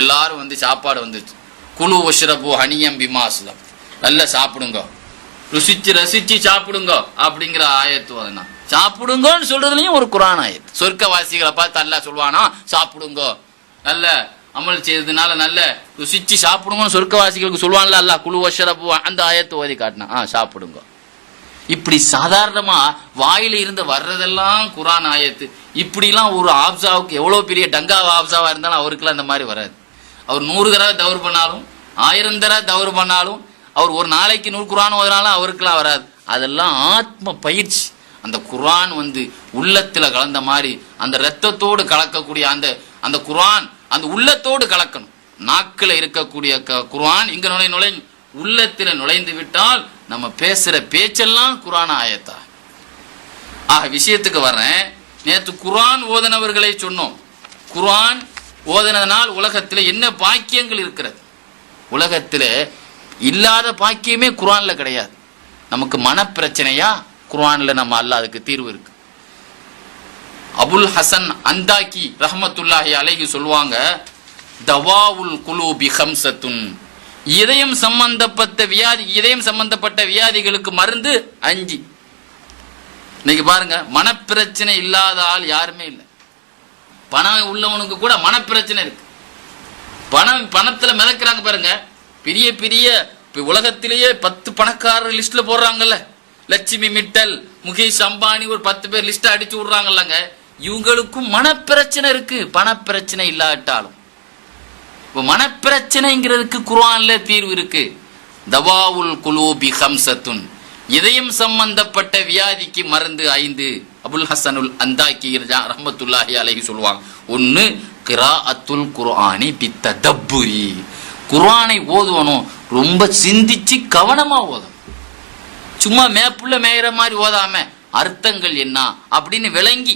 எல்லாரும் வந்து சாப்பாடு வந்துச்சு. குலு வஷ்ரபு ஹனியம் பிமாசுலம், நல்லா சாப்பிடுங்க, ருசிச்சு ரசிச்சு சாப்பிடுங்க அப்படிங்கிற ஆயத்து ஓதுனா. சாப்பிடுங்கன்னு சொல்றதுலயும் ஒரு குர்ஆன் ஆயத். சொர்க்கவாசிகளை பார்த்து அல்லாஹ் சொல்வானா சாப்பிடுங்க, நல்ல அமல் செய்ததுனால நல்ல ருசிச்சு சாப்பிடுங்கன்னு சொர்க்கவாசிகளுக்கு சொல்லுவான்ல அல்லாஹ். குலு வஷ்ரபு, அந்த ஆயத்தை ஓதி காட்டினா சாப்பிடுங்க. இப்படி சாதாரணமா வாயில இருந்து வர்றதெல்லாம் குர்ஆன் ஆயத்து. இப்படிலாம் ஒரு ஆப்சாவுக்கு எவ்வளவு பெரிய டங்கா ஆப்சாவா இருந்தாலும் அவருக்குலாம் அந்த மாதிரி வராது. அவர் 100 தடவை தவறு பண்ணாலும் 1000 தடவை தவறு பண்ணாலும் அவர் ஒரு நாளைக்கு 100 குர்ஆன் ஓதுனாலும் அவருக்குலாம் வராது. அதெல்லாம் ஆத்ம பயிற்சி. அந்த குர்ஆன் வந்து உள்ளத்துல கலந்த மாதிரி அந்த ரத்தத்தோடு கலக்கக்கூடிய அந்த குர்ஆன் அந்த உள்ளத்தோடு கலக்கணும். நாக்கில் இருக்கக்கூடிய குர்ஆன் இங்க நுழை உள்ளத்துல நுழைந்து விட்டால் நம்ம பேசுற பேச்செல்லாம் குர்ஆன் ஆயத்தா. ஆக விஷயத்துக்கு வர்றேன். நேற்று குர்ஆன் ஓதனவர்களை சொன்னோம். குர்ஆன் ஓதனதனால் உலகத்துல என்ன பாக்கியங்கள் இருக்கிறது? உலகத்துல இல்லாத பாக்கியமே குர்ஆன்ல கிடையாது. நமக்கு மனப்பிரச்சனையா, குர்ஆன்ல நம்ம அல்லாஹ் அதுக்கு தீர்வு இருக்கு. அபுல் ஹசன் அந்தாக்கி ரஹ்மத்துல்லாஹி அலைஹி சொல்லுவாங்க, தவாவுல் குலூபி ஹம்சத்துன், இதயம் சம்பந்தப்பட்ட வியாதிகளுக்கு மருந்து 5. இன்னைக்கு பாருங்க, மனப்பிரச்சனை இல்லாத ஆள் யாருமே இல்லை. பணம் உள்ளவனுக்கு கூட மனப்பிரச்சனை இருக்கு. பணத்துல மிதக்கிறாங்க பாருங்க. பெரிய பெரிய உலகத்திலேயே 10 பணக்காரர் லிஸ்ட்ல போடுறாங்கல்ல, லட்சுமி மிட்டல், முகேஷ் அம்பானி, ஒரு 10 பேர் லிஸ்ட் அடிச்சு விடுறாங்கல்லங்க. இவங்களுக்கும் மனப்பிரச்சனை இருக்கு, பணப்பிரச்சனை இல்லாட்டாலும். மனப்பிரச்சனைங்கிறதுக்கு குர்ஆன்ல தீர்வு இருக்கு. தவாவுல் குலூபி ஹம்சத்துன், இதயம் சம்பந்தப்பட்ட வியாதிக்கு மருந்து 5. அபுல் ஹசனுல் அந்தாக்கி ரஹ்மத்துல்லாஹி அலைஹி சொல்லுவாங்க. 1 கிராஅத்துல் குர்ஆனி பித்ததப்புரி, குர்ஆனை ஓதுவனும் ரொம்ப சிந்திச்சு கவனமா ஓதும். சும்மா மேப்புள்ள மேயிற மாதிரி ஓதாம அர்த்தங்கள் என்ன அப்படின்னு விளங்கி,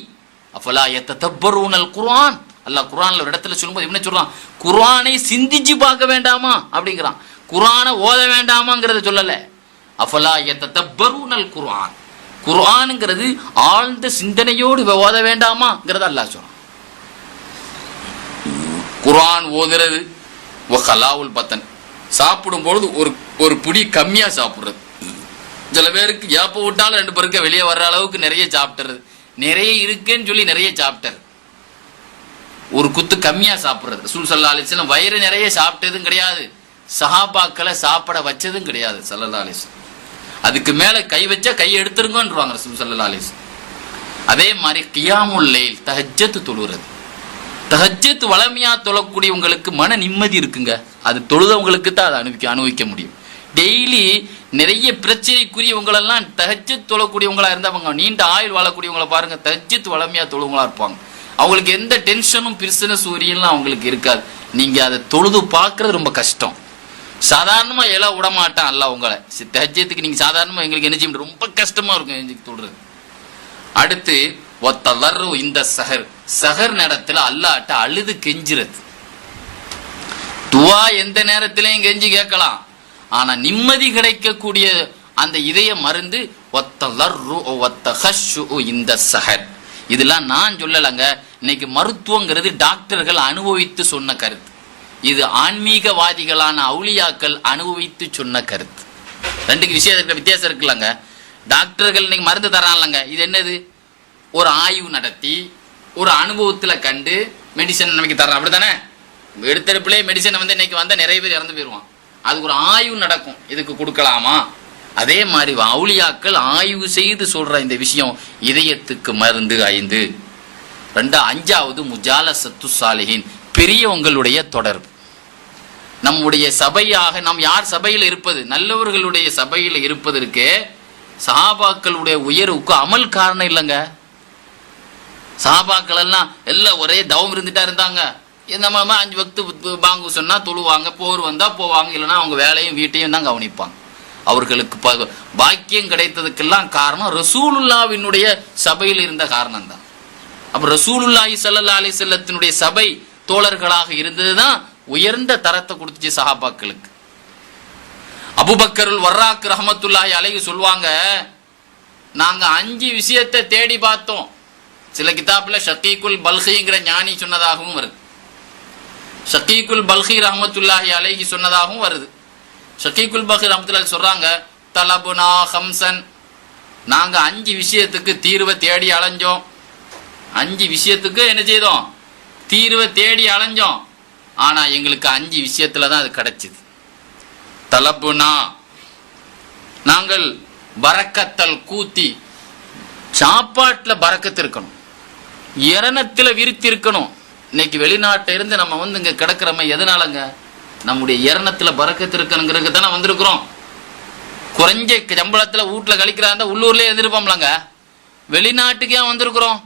அஃபலா யத்ததப்பரூனல் குர்ஆன், அல்லாஹ் குர்ஆன்ல ஒரு இடத்துல சொல்லும்போது என்ன சொல்றான்? குர்ஆனை சிந்திச்சு பார்க்க வேண்டாமா அப்படிங்கிறான். குர்ஆனை ஓத வேண்டாமாங்கிறத சொல்லல. அஃபலா யத்ததப்பரூனல் குர்ஆன், குர்ஆன்ங்கிறது ஆழ்ந்த சிந்தனையோடு ஓத வேண்டாமாங்கிறத அல்லாஹ் சொல்றான். குர்ஆன் ஓதுறது வஹலாவுல் பத்தன், சாப்பிடும் பொழுது ஒரு புடி கம்மியா சாப்பிடுறது. சில பேருக்கு ஏப்ப விட்டாலும் 2 பேருக்கு வெளியே வர்ற அளவுக்கு நிறைய சாப்பிட்டுறது, நிறைய இருக்குன்னு சொல்லி நிறைய சாப்பிட்டாரு. ஒரு குத்து கம்மியா சாப்பிடுறது. ரசூல் ஸல்லல்லாஹு அலைஹி வஸல்லம் வயிறு நிறைய சாப்பிட்டதும் கிடையாது, சஹாபாக்களை சாப்பிட வச்சதும் கிடையாது ஸல்லல்லாஹு அலைஹி வஸல்லம். அதுக்கு மேல கை வச்சா கை எடுத்துருங்கன்றாங்க ரசூல் ஸல்லல்லாஹு அலைஹி வஸல்லம். அதே மாதிரி கியாமுல் லைல், தஹஜ்ஜத் தொழுகிறது. தஹஜ்ஜத் வளமையா தொழக்கூடியவங்களுக்கு மன நிம்மதி இருக்குங்க. அது தொழுதவங்களுக்கு தான் அதை அனுபவிக்க முடியும். டெய்லி நிறைய பிரச்சனைக்குரியவங்களெல்லாம் தஹஜ்ஜத் தொழக்கூடியவங்களா இருந்தவங்க நீண்ட ஆயுள் வாழக்கூடியவங்களை பாருங்க, தஹஜ்ஜத் வளமையா தொழுவங்களா இருப்பாங்க. அவங்களுக்கு எந்த டென்ஷனும் பிரிசன சூரியன்லாம் அவங்களுக்கு இருக்காது. நீங்க அதை தொழுது பார்க்கறது ரொம்ப கஷ்டம். சாதாரணமா எல்லாம் விட மாட்டான் அல்ல உங்களை. தஹஜ்ஜத்துக்கு நீங்க சாதாரணமா எங்களுக்கு என்ன செய்ய ரொம்ப கஷ்டமா இருக்கும் தொழுறது. அடுத்து இந்த சஹர் நேரத்துல அல்லாஹ்ட்ட அழுது கெஞ்சுறது. துவா எந்த நேரத்திலையும் கெஞ்சி கேட்கலாம், ஆனா நிம்மதி கிடைக்கக்கூடிய அந்த இதய மருந்து இந்த சஹர். இதெல்லாம் நான் சொல்லலங்க, இன்னைக்கு மருத்துவங்கிறது டாக்டர்கள் அனுபவித்து சொன்ன கருத்து. இது ஆன்மீகவாதிகளான அவுலியாக்கள் அனுபவித்து சொன்ன கருத்து. 2 விஷயம் வித்தியாசம் இருக்குல்லங்க. டாக்டர்கள் இன்னைக்கு மருந்து தரான்லங்க, இது என்னது? ஒரு ஆய்வு நடத்தி ஒரு அனுபவத்துல கண்டு மெடிசன் நமக்கு தர்றான், அப்படித்தானே? எடுத்தெடுப்புலே மெடிசனை வந்து இன்னைக்கு வந்தா நிறைய பேர் இறந்து போயிடுவான். அதுக்கு ஒரு ஆய்வு நடக்கும், இதுக்கு கொடுக்கலாமா? அதே மாதிரி அவுலியாக்கள் ஆய்வு செய்து சொல்ற இந்த விஷயம் இதயத்துக்கு மருந்து 5. 5வது முஜாலசத்து சாலிஹின், பெரியவங்களுடைய தொடர்பு. நம்முடைய சபையாக நாம் யார் சபையில் இருப்பது, நல்லவர்களுடைய சபையில் இருப்பதற்கே சஹாபாக்களுடைய உயர்வுக்கு அமல் காரணம் இல்லைங்க. சஹாபாக்கள் எல்லாம் ஒரே தவம் இருந்துட்டா இருந்தாங்க. நம்ம 5 வக்து பாங்கு சொன்னா தொழுவாங்க, போர் வந்தா போவாங்க, இல்லைன்னா அவங்க வேலையும் வீட்டையும் தான் கவனிப்பாங்க. அவர்களுக்கு பாக்கியம் கிடைத்ததுக்கெல்லாம் காரணம் ரசூலுல்லாவினுடைய சபையில் இருந்த காரணம் தான். அப்ப ரசூலுல்லாஹி ஸல்லல்லாஹு அலைஹி வஸல்லத்தினுடைய சபை தோழர்களாக இருந்ததுதான் உயர்ந்த தரத்தை கொடுத்துச்சு சஹாபாக்களுக்கு. அபூபக்கருல் வர்ராக் ரஹ்மத்துல்லாஹி அலைஹி சொல்வாங்க, நாங்க 5 விஷயத்தை தேடி பார்த்தோம். சில கிதாப்ல ஷக்கீக்குல் பல்கிங்கிற ஞானி சொன்னதாகவும் வருது, ஷக்கீக்குல் பல்கி ரஹ்மத்துல்லாஹி அலைஹி சொன்னதாகவும் வருது. ஷக்கீக்குல் பல்கி ரஹ்மத்துல்லாஹி சொல்றாங்க, தலபுனா ஹம்சன், நாங்க 5 விஷயத்துக்கு தீர்வை தேடி அலைஞ்சோம். 5 விஷயத்துக்கு என்ன செய்தோம், தீர்வை தேடி அலைஞ்சோம். ஆனா எங்களுக்கு 5 விஷயத்துல தான் அது கிடைச்சது. தலபுனா, நாங்கள் பரக்கத்தல் கூத்தி, சாப்பாட்டுல பரக்கத்து இருக்கணும், இரணத்துல விருத்தி இருக்கணும். இன்னைக்கு வெளிநாட்டை இருந்து நம்ம இங்க கிடக்கிறோமே, எதனாலங்க? நம்முடைய இரணத்துல பரக்கத்து இருக்கணுங்கிறதுக்கு தானே வந்திருக்கிறோம். குறைஞ்ச சம்பளத்துல வீட்டுல கழிக்கிறாங்க, உள்ளூர்லயே எதிர்ப்போம்லங்க. வெளிநாட்டுக்கே வந்திருக்கிறோம்,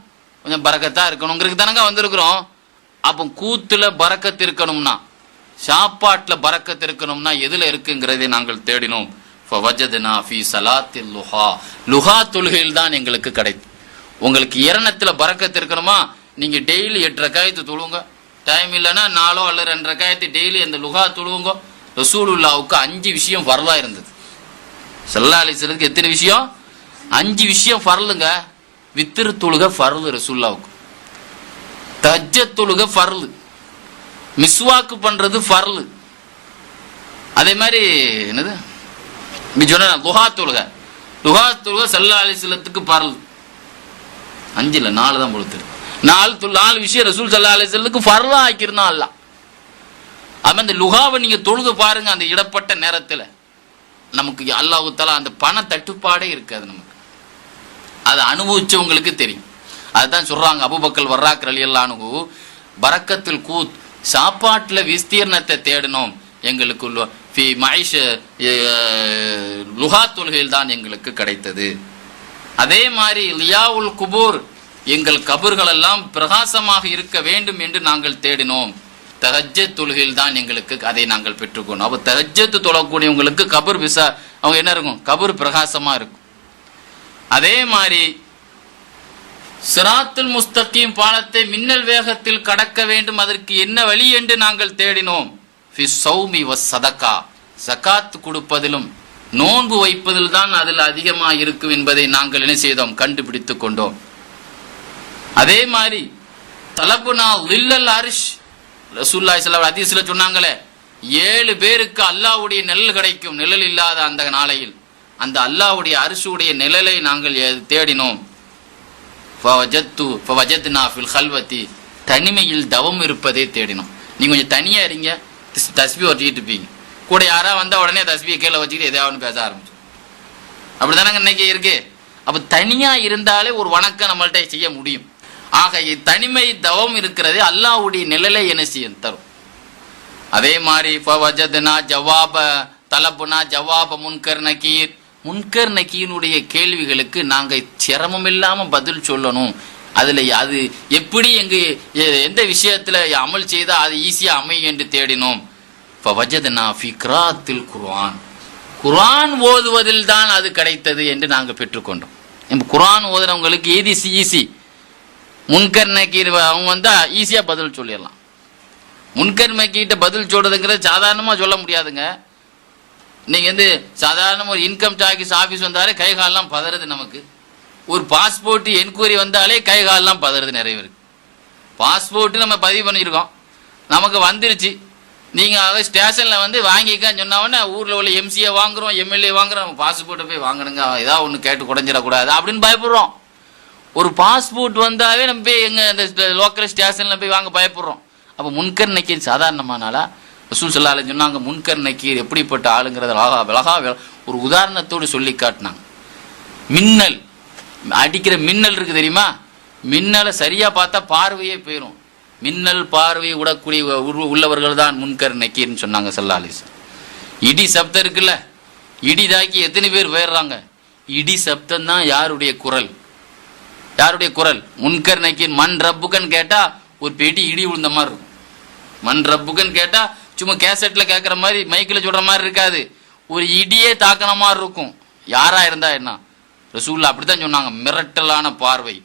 கொஞ்சம் பரக்கத்தா இருக்கணுங்கிறதுக்கு தானங்க வந்திருக்கிறோம். அப்போ கூத்துல பரக்கத்து இருக்கணும்னா, சாப்பாட்டுல பரக்கத்து இருக்கணும்னா எதுல இருக்குங்கிறதை நாங்கள் தேடினோம். ஃபவஜத்னா ஃபீ ஸலாத்தில் லுஹா, லுஹா தொழுகையில் தான் எங்களுக்கு கிடைக்கும். உங்களுக்கு இரணத்துல பரக்கத்து இருக்கணுமா, நீங்க டெய்லி 8 ரக்காயத்து தொழுவுங்க. டைம் இல்லைன்னா 4 அல்லது 2 ரக்காயத்து டெய்லி அந்த லுஹா தொழுவுங்க. ரசூலுல்லாவுக்கு 5 விஷயம் ஃபர்லா இருந்தது. ஸல்லல்லாஹு அலைஹி வஸல்லம் எத்தனை விஷயம்? 5 விஷயம் ஃபர்லுங்க. வித்ர் தொழுகை ஃபர்லு ரசூலுல்லாவுக்கு, தஹஜ்ஜத் தொழுகை ஃபர்லு, மிஸ்வாக்கு பண்றது ஃபர்லு. அதே மாதிரி என்னது லுஹா தொழுகை, லுஹா தொழுகை ஸல்லல்லாஹு அலைஹி வஸல்லத்துக்கு ஃபர்லு. 5 இல்ல 4 தான் பொழுது. 4 விஷயம் ரசூல் ஸல்லல்லாஹு அலைஹி வஸல்லத்துக்கு ஃபர்லா ஆக்கியிருந்தான் அல்லாஹ். அது அந்த லுஹாவை நீங்க தொழுது பாருங்க, அந்த இடப்பட்ட நேரத்துல நமக்கு அல்லாஹ் தஆலா அந்த பண தட்டுப்பாடே இருக்காது. நமக்கு அதை அனுபவிச்சவங்களுக்கு தெரியும். அதுதான் சொல்றாங்க அபூபக்கர் வர்ராக் ரலியல்லாஹு அன்ஹு, பரக்கத்துல் கூத், சாப்பாட்டுல விஸ்தீர்ணத்தை தேடினோம், எங்களுக்கு லுஹா தொழுகையில் தான் எங்களுக்கு கிடைத்தது. அதே மாதிரி லியாவுல் குபூர், எங்கள் கபர்கள் எல்லாம் பிரகாசமாக இருக்க வேண்டும் என்று நாங்கள் தேடினோம். தஹஜ்ஜத் தொழுகையில் தான் எங்களுக்கு அதை நாங்கள் பெற்றுக்கொண்டோம். அப்ப தஹஜ்ஜத் தொழக்கூடியவங்களுக்கு கபர் அவங்க என்ன இருக்கும், கபர் பிரகாசமா இருக்கும். அதே மாதிரி சிராத்துல் முஸ்தகீம் பாலத்தை மின்னல் வேகத்தில் கடக்க வேண்டும், அதற்கு என்ன வழி என்று நாங்கள் தேடினோம். ஃபி ஸௌமி வஸ் ஸதகா, ஸகாத் கொடுப்பதிலும் நோன்பு வைப்பதில் தான் அதில் அதிகமாக இருக்கும் என்பதை நாங்கள் என்ன செய்தோம், கண்டுபிடித்து கொண்டோம். அதே மாதிரி தலபுனா லில்லல் அர்ஷ், ரசூலுல்லாஹி ஸல்லல்லாஹு அலைஹி வஸல்லம் சொன்னாங்களே, 7 பேருக்கு அல்லாஹ்வுடைய நிழல் கிடைக்கும். நிழல் இல்லாத அந்த நாளையில் அந்த அல்லாஹ்வுடைய அர்ஷுடைய நிழலை நாங்கள் தேடினோம். ஃபவஜத்னா ஃபில் கல்வத்தி, தனிமையில் தவம் இருப்பதை தேடினோம். நீங்க கொஞ்சம் தனியா இருங்க, தஸ்பீஹ் வச்சுக்கிட்டு இருப்பீங்க, கூட யாரா வந்தா உடனே தஸ்பீஹ் கீழே வச்சுக்கிட்டு எதையாவது பேச ஆரம்பிச்சு. அப்படித்தானங்க இன்னைக்கு இருக்கு. அப்ப தனியா இருந்தாலே ஒரு வணக்கம் நம்மள்ட்ட செய்ய முடியும். ஆக தனிமை தவம் இருக்கிறதே அல்லாஹ்வுடைய நிழலை என்ன செய்யும், தரும். அதே மாதிரி ஃபவஜத்னா ஜவாப தலபுனா ஜவாப முன்கர் நக்கீர், முன்கர் நக்கீனுடைய கேள்விகளுக்கு நாங்க சிரமம் இல்லாம பதில் சொல்லணும். அதுல அது எப்படி எந்த விஷயத்துல அமல் செய்தா அது ஈஸியா அமையும் என்று தேடினோம். ஃபவஜத்னா ஃபி கிராத்தில் குர்ஆன், குர்ஆன் ஓதுவதில் தான் அது கிடைத்தது என்று நாங்கள் பெற்றுக்கொண்டோம். இப்போ குர்ஆன் ஓதுறவங்களுக்கு ஈஸி, முன்கர் நக்கீர் அவங்க வந்தா ஈஸியா பதில் சொல்லிடலாம். முன்கர் நக்கீர்ட்ட பதில் சொல்றதுங்கிறது சாதாரணமா சொல்ல முடியாதுங்க. இன்னைக்கு சாதாரண ஒரு இன்கம் டாக்ஸ் ஆஃபீஸ் வந்தாலே கை காலெல்லாம் பதறது. நமக்கு ஒரு பாஸ்போர்ட் என்கொயரி வந்தாலே கை காலெல்லாம் பதறது நிறைய பேருக்கு. பாஸ்போர்ட் நம்ம பதிவு பண்ணியிருக்கோம், நமக்கு வந்துருச்சு. நீங்கள் ஸ்டேஷனில் வாங்கிக்கான்னு சொன்னவொடனே ஊரில் உள்ள எம்சிஏ வாங்குறோம், எம்எல்ஏ வாங்குறோம், நம்ம பாஸ்போர்ட்டை போய் வாங்கணுங்க, ஏதாவது ஒன்று கேட்டு குறைஞ்சிடக்கூடாது அப்படின்னு பயப்படுறோம். ஒரு பாஸ்போர்ட் வந்தாவே நம்ம போய் எங்கள் இந்த லோக்கல் ஸ்டேஷனில் போய் வாங்க பயப்படுறோம். அப்போ முன்கர் நக்கீர் சாதாரணமானாலா? ரசூல் ஸல்லல்லாஹு அலைஹி வஸல்லம் சொன்னாங்க, முன்கர் நக்கீர் எப்படிப்பட்ட ஆளுங்கிறத அழகா ஒரு உதாரணத்தோடு சொல்லி காட்டினாங்க. மின்னல் அடிக்கிற மின்னல் இருக்கு தெரியுமா, மின்னலை சரியா பார்த்தா பார்வையே போயிடும். மின்னல் பார்வை விடக்கூடிய உள்ளவர்கள் தான் முன்கர் நக்கீர்னு சொன்னாங்க ஸல்லல்லாஹு அலைஹி வஸல்லம். இடி சப்தம் இருக்குல்ல, இடி தாக்கி எத்தனை பேர் போயிடுறாங்க. இடி சப்தம் தான் யாருடைய குரல்? யாருடைய குரல்? முன்கர் நக்கீர். மண் ரப்புக்கன்னு கேட்டா ஒரு பெட்டி இடி விழுந்த மாதிரி இருக்கும். மண் ரப்புக்கன்னு கேட்டா சும்மா கேசட்ல கேட்கற மாதிரி மைக்கில் சொல்ற மாதிரி இருக்காது, ஒரு இடியே தாக்கின மாதிரி இருக்கும். யாரா இருந்தா என்ன? ரசூலுல்லாஹ் அப்படித்தான் சொன்னாங்க. மிரட்டலான பார்வை,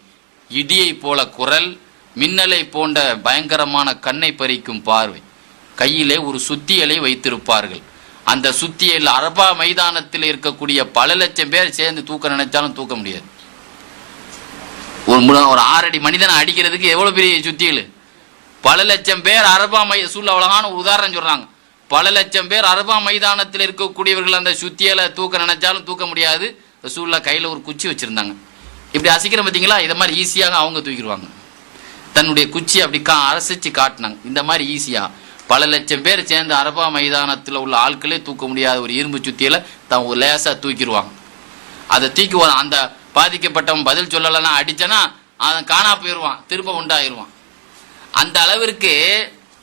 இடியை போல குரல், மின்னலை போன்ற பயங்கரமான கண்ணை பறிக்கும் பார்வை. கையிலே ஒரு சுத்தியலை வைத்திருப்பார்கள். அந்த சுத்தியல் அரபா மைதானத்தில் இருக்கக்கூடிய பல லட்சம் பேர் சேர்ந்து தூக்க நினைச்சாலும் தூக்க முடியாது. ஒரு 6 அடி மனிதனை அடிக்கிறதுக்கு எவ்வளவு பெரிய சுத்தியல்? பல லட்சம் பேர் அரபா ரசூலுல்லாஹ் அழகான ஒரு உதாரணம் சொல்றாங்க. பல லட்சம் பேர் அரபா மைதானத்தில் இருக்கக்கூடியவர்கள் அந்த சுத்தியலை தூக்க நினைச்சாலும் தூக்க முடியாது. ரசூலுல்லாஹ் கையில ஒரு குச்சி வச்சிருந்தாங்க. இப்படி அசைக்கிற பார்த்தீங்களா, இதை மாதிரி ஈஸியாக அவங்க தூக்கிடுவாங்க. தன்னுடைய குச்சி அப்படி அசைச்சு காட்டினாங்க. இந்த மாதிரி ஈஸியா பல லட்சம் பேர் சேர்ந்து அரபா மைதானத்தில் உள்ள ஆட்களே தூக்க முடியாத ஒரு இரும்பு சுத்தியில தான் ஒரு லேசா தூக்கிடுவாங்க. அதை தூக்கி அந்த பாதிக்கப்பட்டவன் பதில் சொல்லலைன்னா அடிச்சனா அவன் காணா போயிடுவான், திரும்ப உண்டாயிருவான். அந்த அளவிற்கு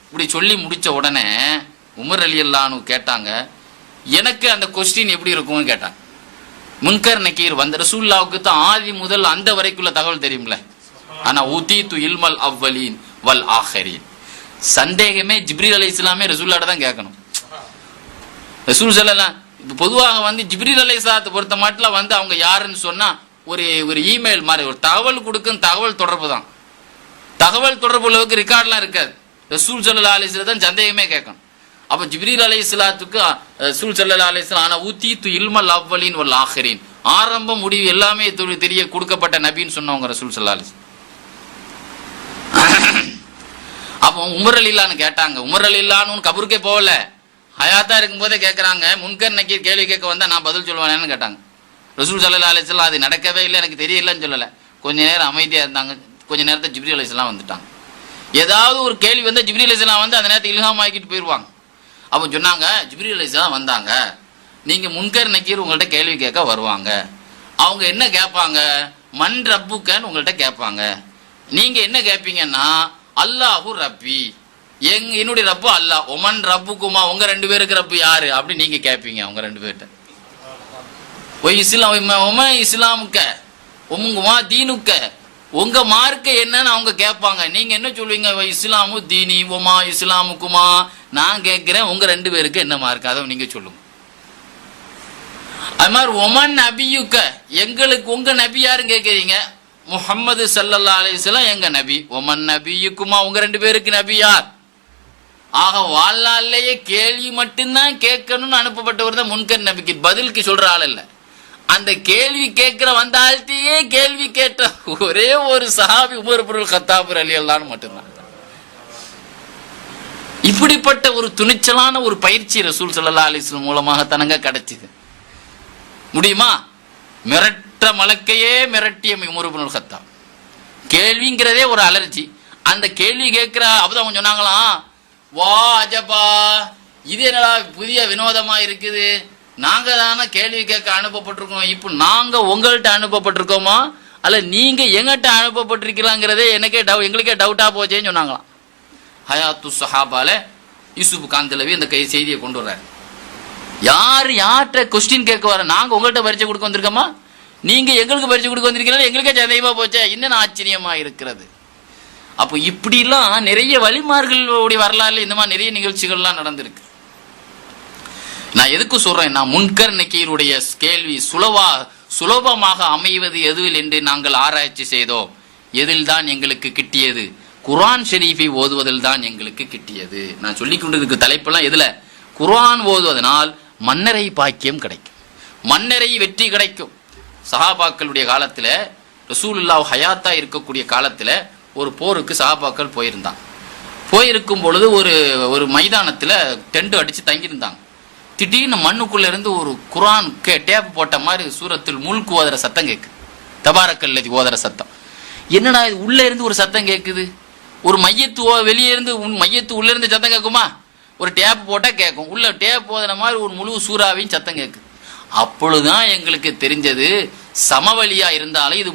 இப்படி சொல்லி முடிச்ச உடனே உமர் ரலியல்லாஹு அன்ஹு கேட்டாங்க, எனக்கு அந்த கொஸ்டின் எப்படி இருக்கும்னு கேட்டாங்க. முன்கர் நக்கீர் வந்த ரசூலுல்லாஹ்வுக்கு தான் ஆதி முதல் அந்த வரைக்குள்ள தகவல் தெரியும்ல. ஆனா ஊதீது இல்மல் அவ்வலீன் வல் ஆஹிரீன். சந்தேகமே ஜிப்ரீல் அலைஹிஸ்ஸலாமே ரசூலுல்லாஹ்ட்ட தான் கேட்கணும். ரசூல் ஸல்லல்லாஹு பொதுவாக ஜிப்ரீல் அலைஹிஸ்ஸலாத்தை பொறுத்த மாட்டில் அவங்க யாருன்னு சொன்னா ஒரு இமெயில் மாதிரி ஒரு தகவல் கொடுக்கும் தகவல் தொடர்பு தான். தகவல் தொடர்பு உள்ளவுக்கு ரெக்கார்ட்லாம் இருக்காது. ரசூல் ஸல்லல்லாஹு அலைஹி வஸல்லம் தான் சந்தேகமே கேட்கணும். அப்ப ஜிப்ரீல் அலைஹிஸ்ஸலாத்துக்கு ரசூல் ஸல்லல்லாஹு அலைஹி வஸல்லம் ஆனா ஊதீது இல்மல் அவ்வலீன் வல் ஆஹிரீன், ஆரம்பம் முடிவு எல்லாமே தெரிய கொடுக்கப்பட்ட நபின்னு சொன்னவங்க ரசூல் ஸல்லல்லாஹு அலைஹி வஸல்லம். அப்போ உமர் ரலியல்லாஹு கேட்டாங்க. உமர் ரலியல்லாஹு கபருக்கே போகல, ஹயாத்தா இருக்கும் போதே கேட்கறாங்க. முன்கர் நக்கீர் கேள்வி கேட்க வந்தா நான் பதில் சொல்லுவேன்னு கேட்டாங்க. ரசூல் ஸல்லல்லாஹு அலைஹி வஸல்லம் அது நடக்கவே இல்லை, எனக்கு தெரியலன்னு சொல்லலை. கொஞ்ச நேரம் அமைதியா இருந்தாங்க. கொஞ்ச நேரத்தை ஜிப்ரீல் அலைஹிஸ்ஸலாம் வந்துட்டாங்க. ஏதாவது ஒரு கேள்வி வந்து ஜிப்ரீல் அலைஹிஸ்ஸலாம் அந்த நேரத்தை இல்ஹாம் ஆக்கிட்டு போயிடுவாங்க. அப்போ சொன்னாங்க, ஜிப்ரீல் அலைஹிஸ்ஸலாம் வந்தாங்க, நீங்க முன்கர் நக்கீர் உங்கள்கிட்ட கேள்வி கேட்க வருவாங்க. அவங்க என்ன கேட்பாங்க? மன் ரப்புக்கன்னு உங்கள்கிட்ட கேட்பாங்க. நீங்க என்ன கேட்பீங்கன்னா அல்லாஹு ரப்பி, என்னுடைய ரப்பு அல்லாஹ். ஒமன் ரப்புக்குமா, உங்க 2 பேருக்கு ரப்பு யாரு அப்படி நீங்க கேட்பீங்க அவங்க 2 பேர்கிட்ட. இஸ்லாமுக்க உமுங்குமா தீனுக்க, உங்க மார்க்க என்னன்னு அவங்க கேட்பாங்க. நீங்க என்ன சொல்லுவீங்க? இஸ்லாமு தீனி ஒமா இஸ்லாமுக்குமா, நான் கேட்கிறேன் உங்க 2 பேருக்கு என்ன மார்க் அதை நீங்க சொல்லுங்க. அது மாதிரி ஒமன் நபியுக்க, எங்களுக்கு உங்க நபி யாருன்னு கேட்கறீங்க. முஹம்மது ஸல்லல்லாஹு அலைஹி வஸல்லம் எங்க நபி. ஒமன் நபியுக்குமா, உங்க 2 பேருக்கு நபி யார்? ஆக வாழ்நாளிலேயே கேள்வி மட்டும்தான் கேட்கணும்னு அனுப்பப்பட்டவர் தான் முன்கர் நபிக்கு. பதிலுக்கு சொல்ற ஆள் இல்ல. அந்த கேள்வி கேட்கிற வந்த ஆள்கிட்டயே கேள்வி கேட்ட ஒரே ஒரு சஹாபி உமர் இப்னுல் கத்தாப் ரலியல்லாஹு அன்ஹு மட்டும்தான். இப்படிப்பட்ட ஒரு துணிச்சலான ஒரு பயிற்சி ரசூல் ஸல்லல்லாஹு அலைஹி வஸல்லம் மூலமாக தனங்க கிடைச்சது. முடியுமா? மிரட்ட மலக்கையே மிரட்டிய உமர் இப்னுல் கத்தாப். கேள்விங்கிறதே ஒரு அலர்ஜி. அந்த கேள்வி கேட்கிற அப்பதான் அவங்க சொன்னாங்களாம், வா அஜபா, இது என்னடா புதிய வினோதமா இருக்குது, நாங்க தானே கேள்வி கேட்க அனுப்பப்பட்டிருக்கோம், இப்போ நாங்க உங்கள்கிட்ட அனுப்பப்பட்டிருக்கோமா அல்ல நீங்க எங்கிட்ட அனுப்பப்பட்டிருக்கீங்கிறதே எங்களுக்கே டவுட்டா போச்சேன்னு சொன்னாங்களாம். ஹயாத்து சஹாபால யூசுப் காந்தலவி இந்த செய்தியை கொண்டு வர்றாரு. யார்கிட்ட கொஸ்டின் கேட்க வர, நாங்க உங்கள்கிட்ட பரிச்சை கொடுக்க வந்திருக்கோமா, நீங்க எங்களுக்கு பரிச்சை கொடுக்க வந்திருக்கீங்க, எங்களுக்கே சந்தேகமா போச்சே, இன்னும் ஆச்சரியமா இருக்கிறது. அப்போ இப்படிலாம் நிறைய வழிமார்களுடைய வரலாறு இந்த மாதிரி நிறைய நிகழ்ச்சிகள்லாம் நடந்திருக்கு. நான் எதுக்கு சொல்றேன், நான் முன்கர் நக்கீருடைய கேள்வி சுலபமாக அமைவது எதுவில் என்று நாங்கள் ஆராய்ச்சி செய்தோம். எதில் தான் எங்களுக்கு கிட்டியது? குர்ஆன் ஷரீஃபை ஓதுவதில் தான் எங்களுக்கு கிட்டியது. நான் சொல்லிக் கொண்டிருக்க தலைப்பெல்லாம் எதுல? குர்ஆன் ஓதுவதனால் மன்னரை பாக்கியம் கிடைக்கும், மன்னரை வெற்றி கிடைக்கும். சஹாபாக்களுடைய காலத்துல, ரசூலுல்லாஹ் ஹயாத்தா இருக்கக்கூடிய காலத்துல ஒரு போருக்கு சஹாபாக்கள் போயிருக்கும் பொழுது ஒரு மைதானத்துல டென்ட் அடிச்சு தங்கியிருந்தாங்க. திடீர்னு மண்ணுக்குள்ள இருந்து ஒரு குர்ஆன் டேப் போட்ட மாதிரி சூரத்துல் முல்க் ஓதுற சத்தம் கேட்குது. தபாரக்கல்லதி ஓதுற சத்தம். என்னடா இது, உள்ள இருந்து ஒரு சத்தம் கேட்குது. ஒரு மையத்து வெளியே இருந்து மையத்து உள்ள இருந்து சத்தம் கேட்குமா? ஒரு டேப் போட்டா கேட்கும். உள்ள டேப் ஓதுன மாதிரி ஒரு முழு சூறாவையும் சத்தம் கேட்குது. அப்பொழுதுதான் எங்களுக்கு தெரிஞ்சது, சமவெளியா இருந்தாலும் இது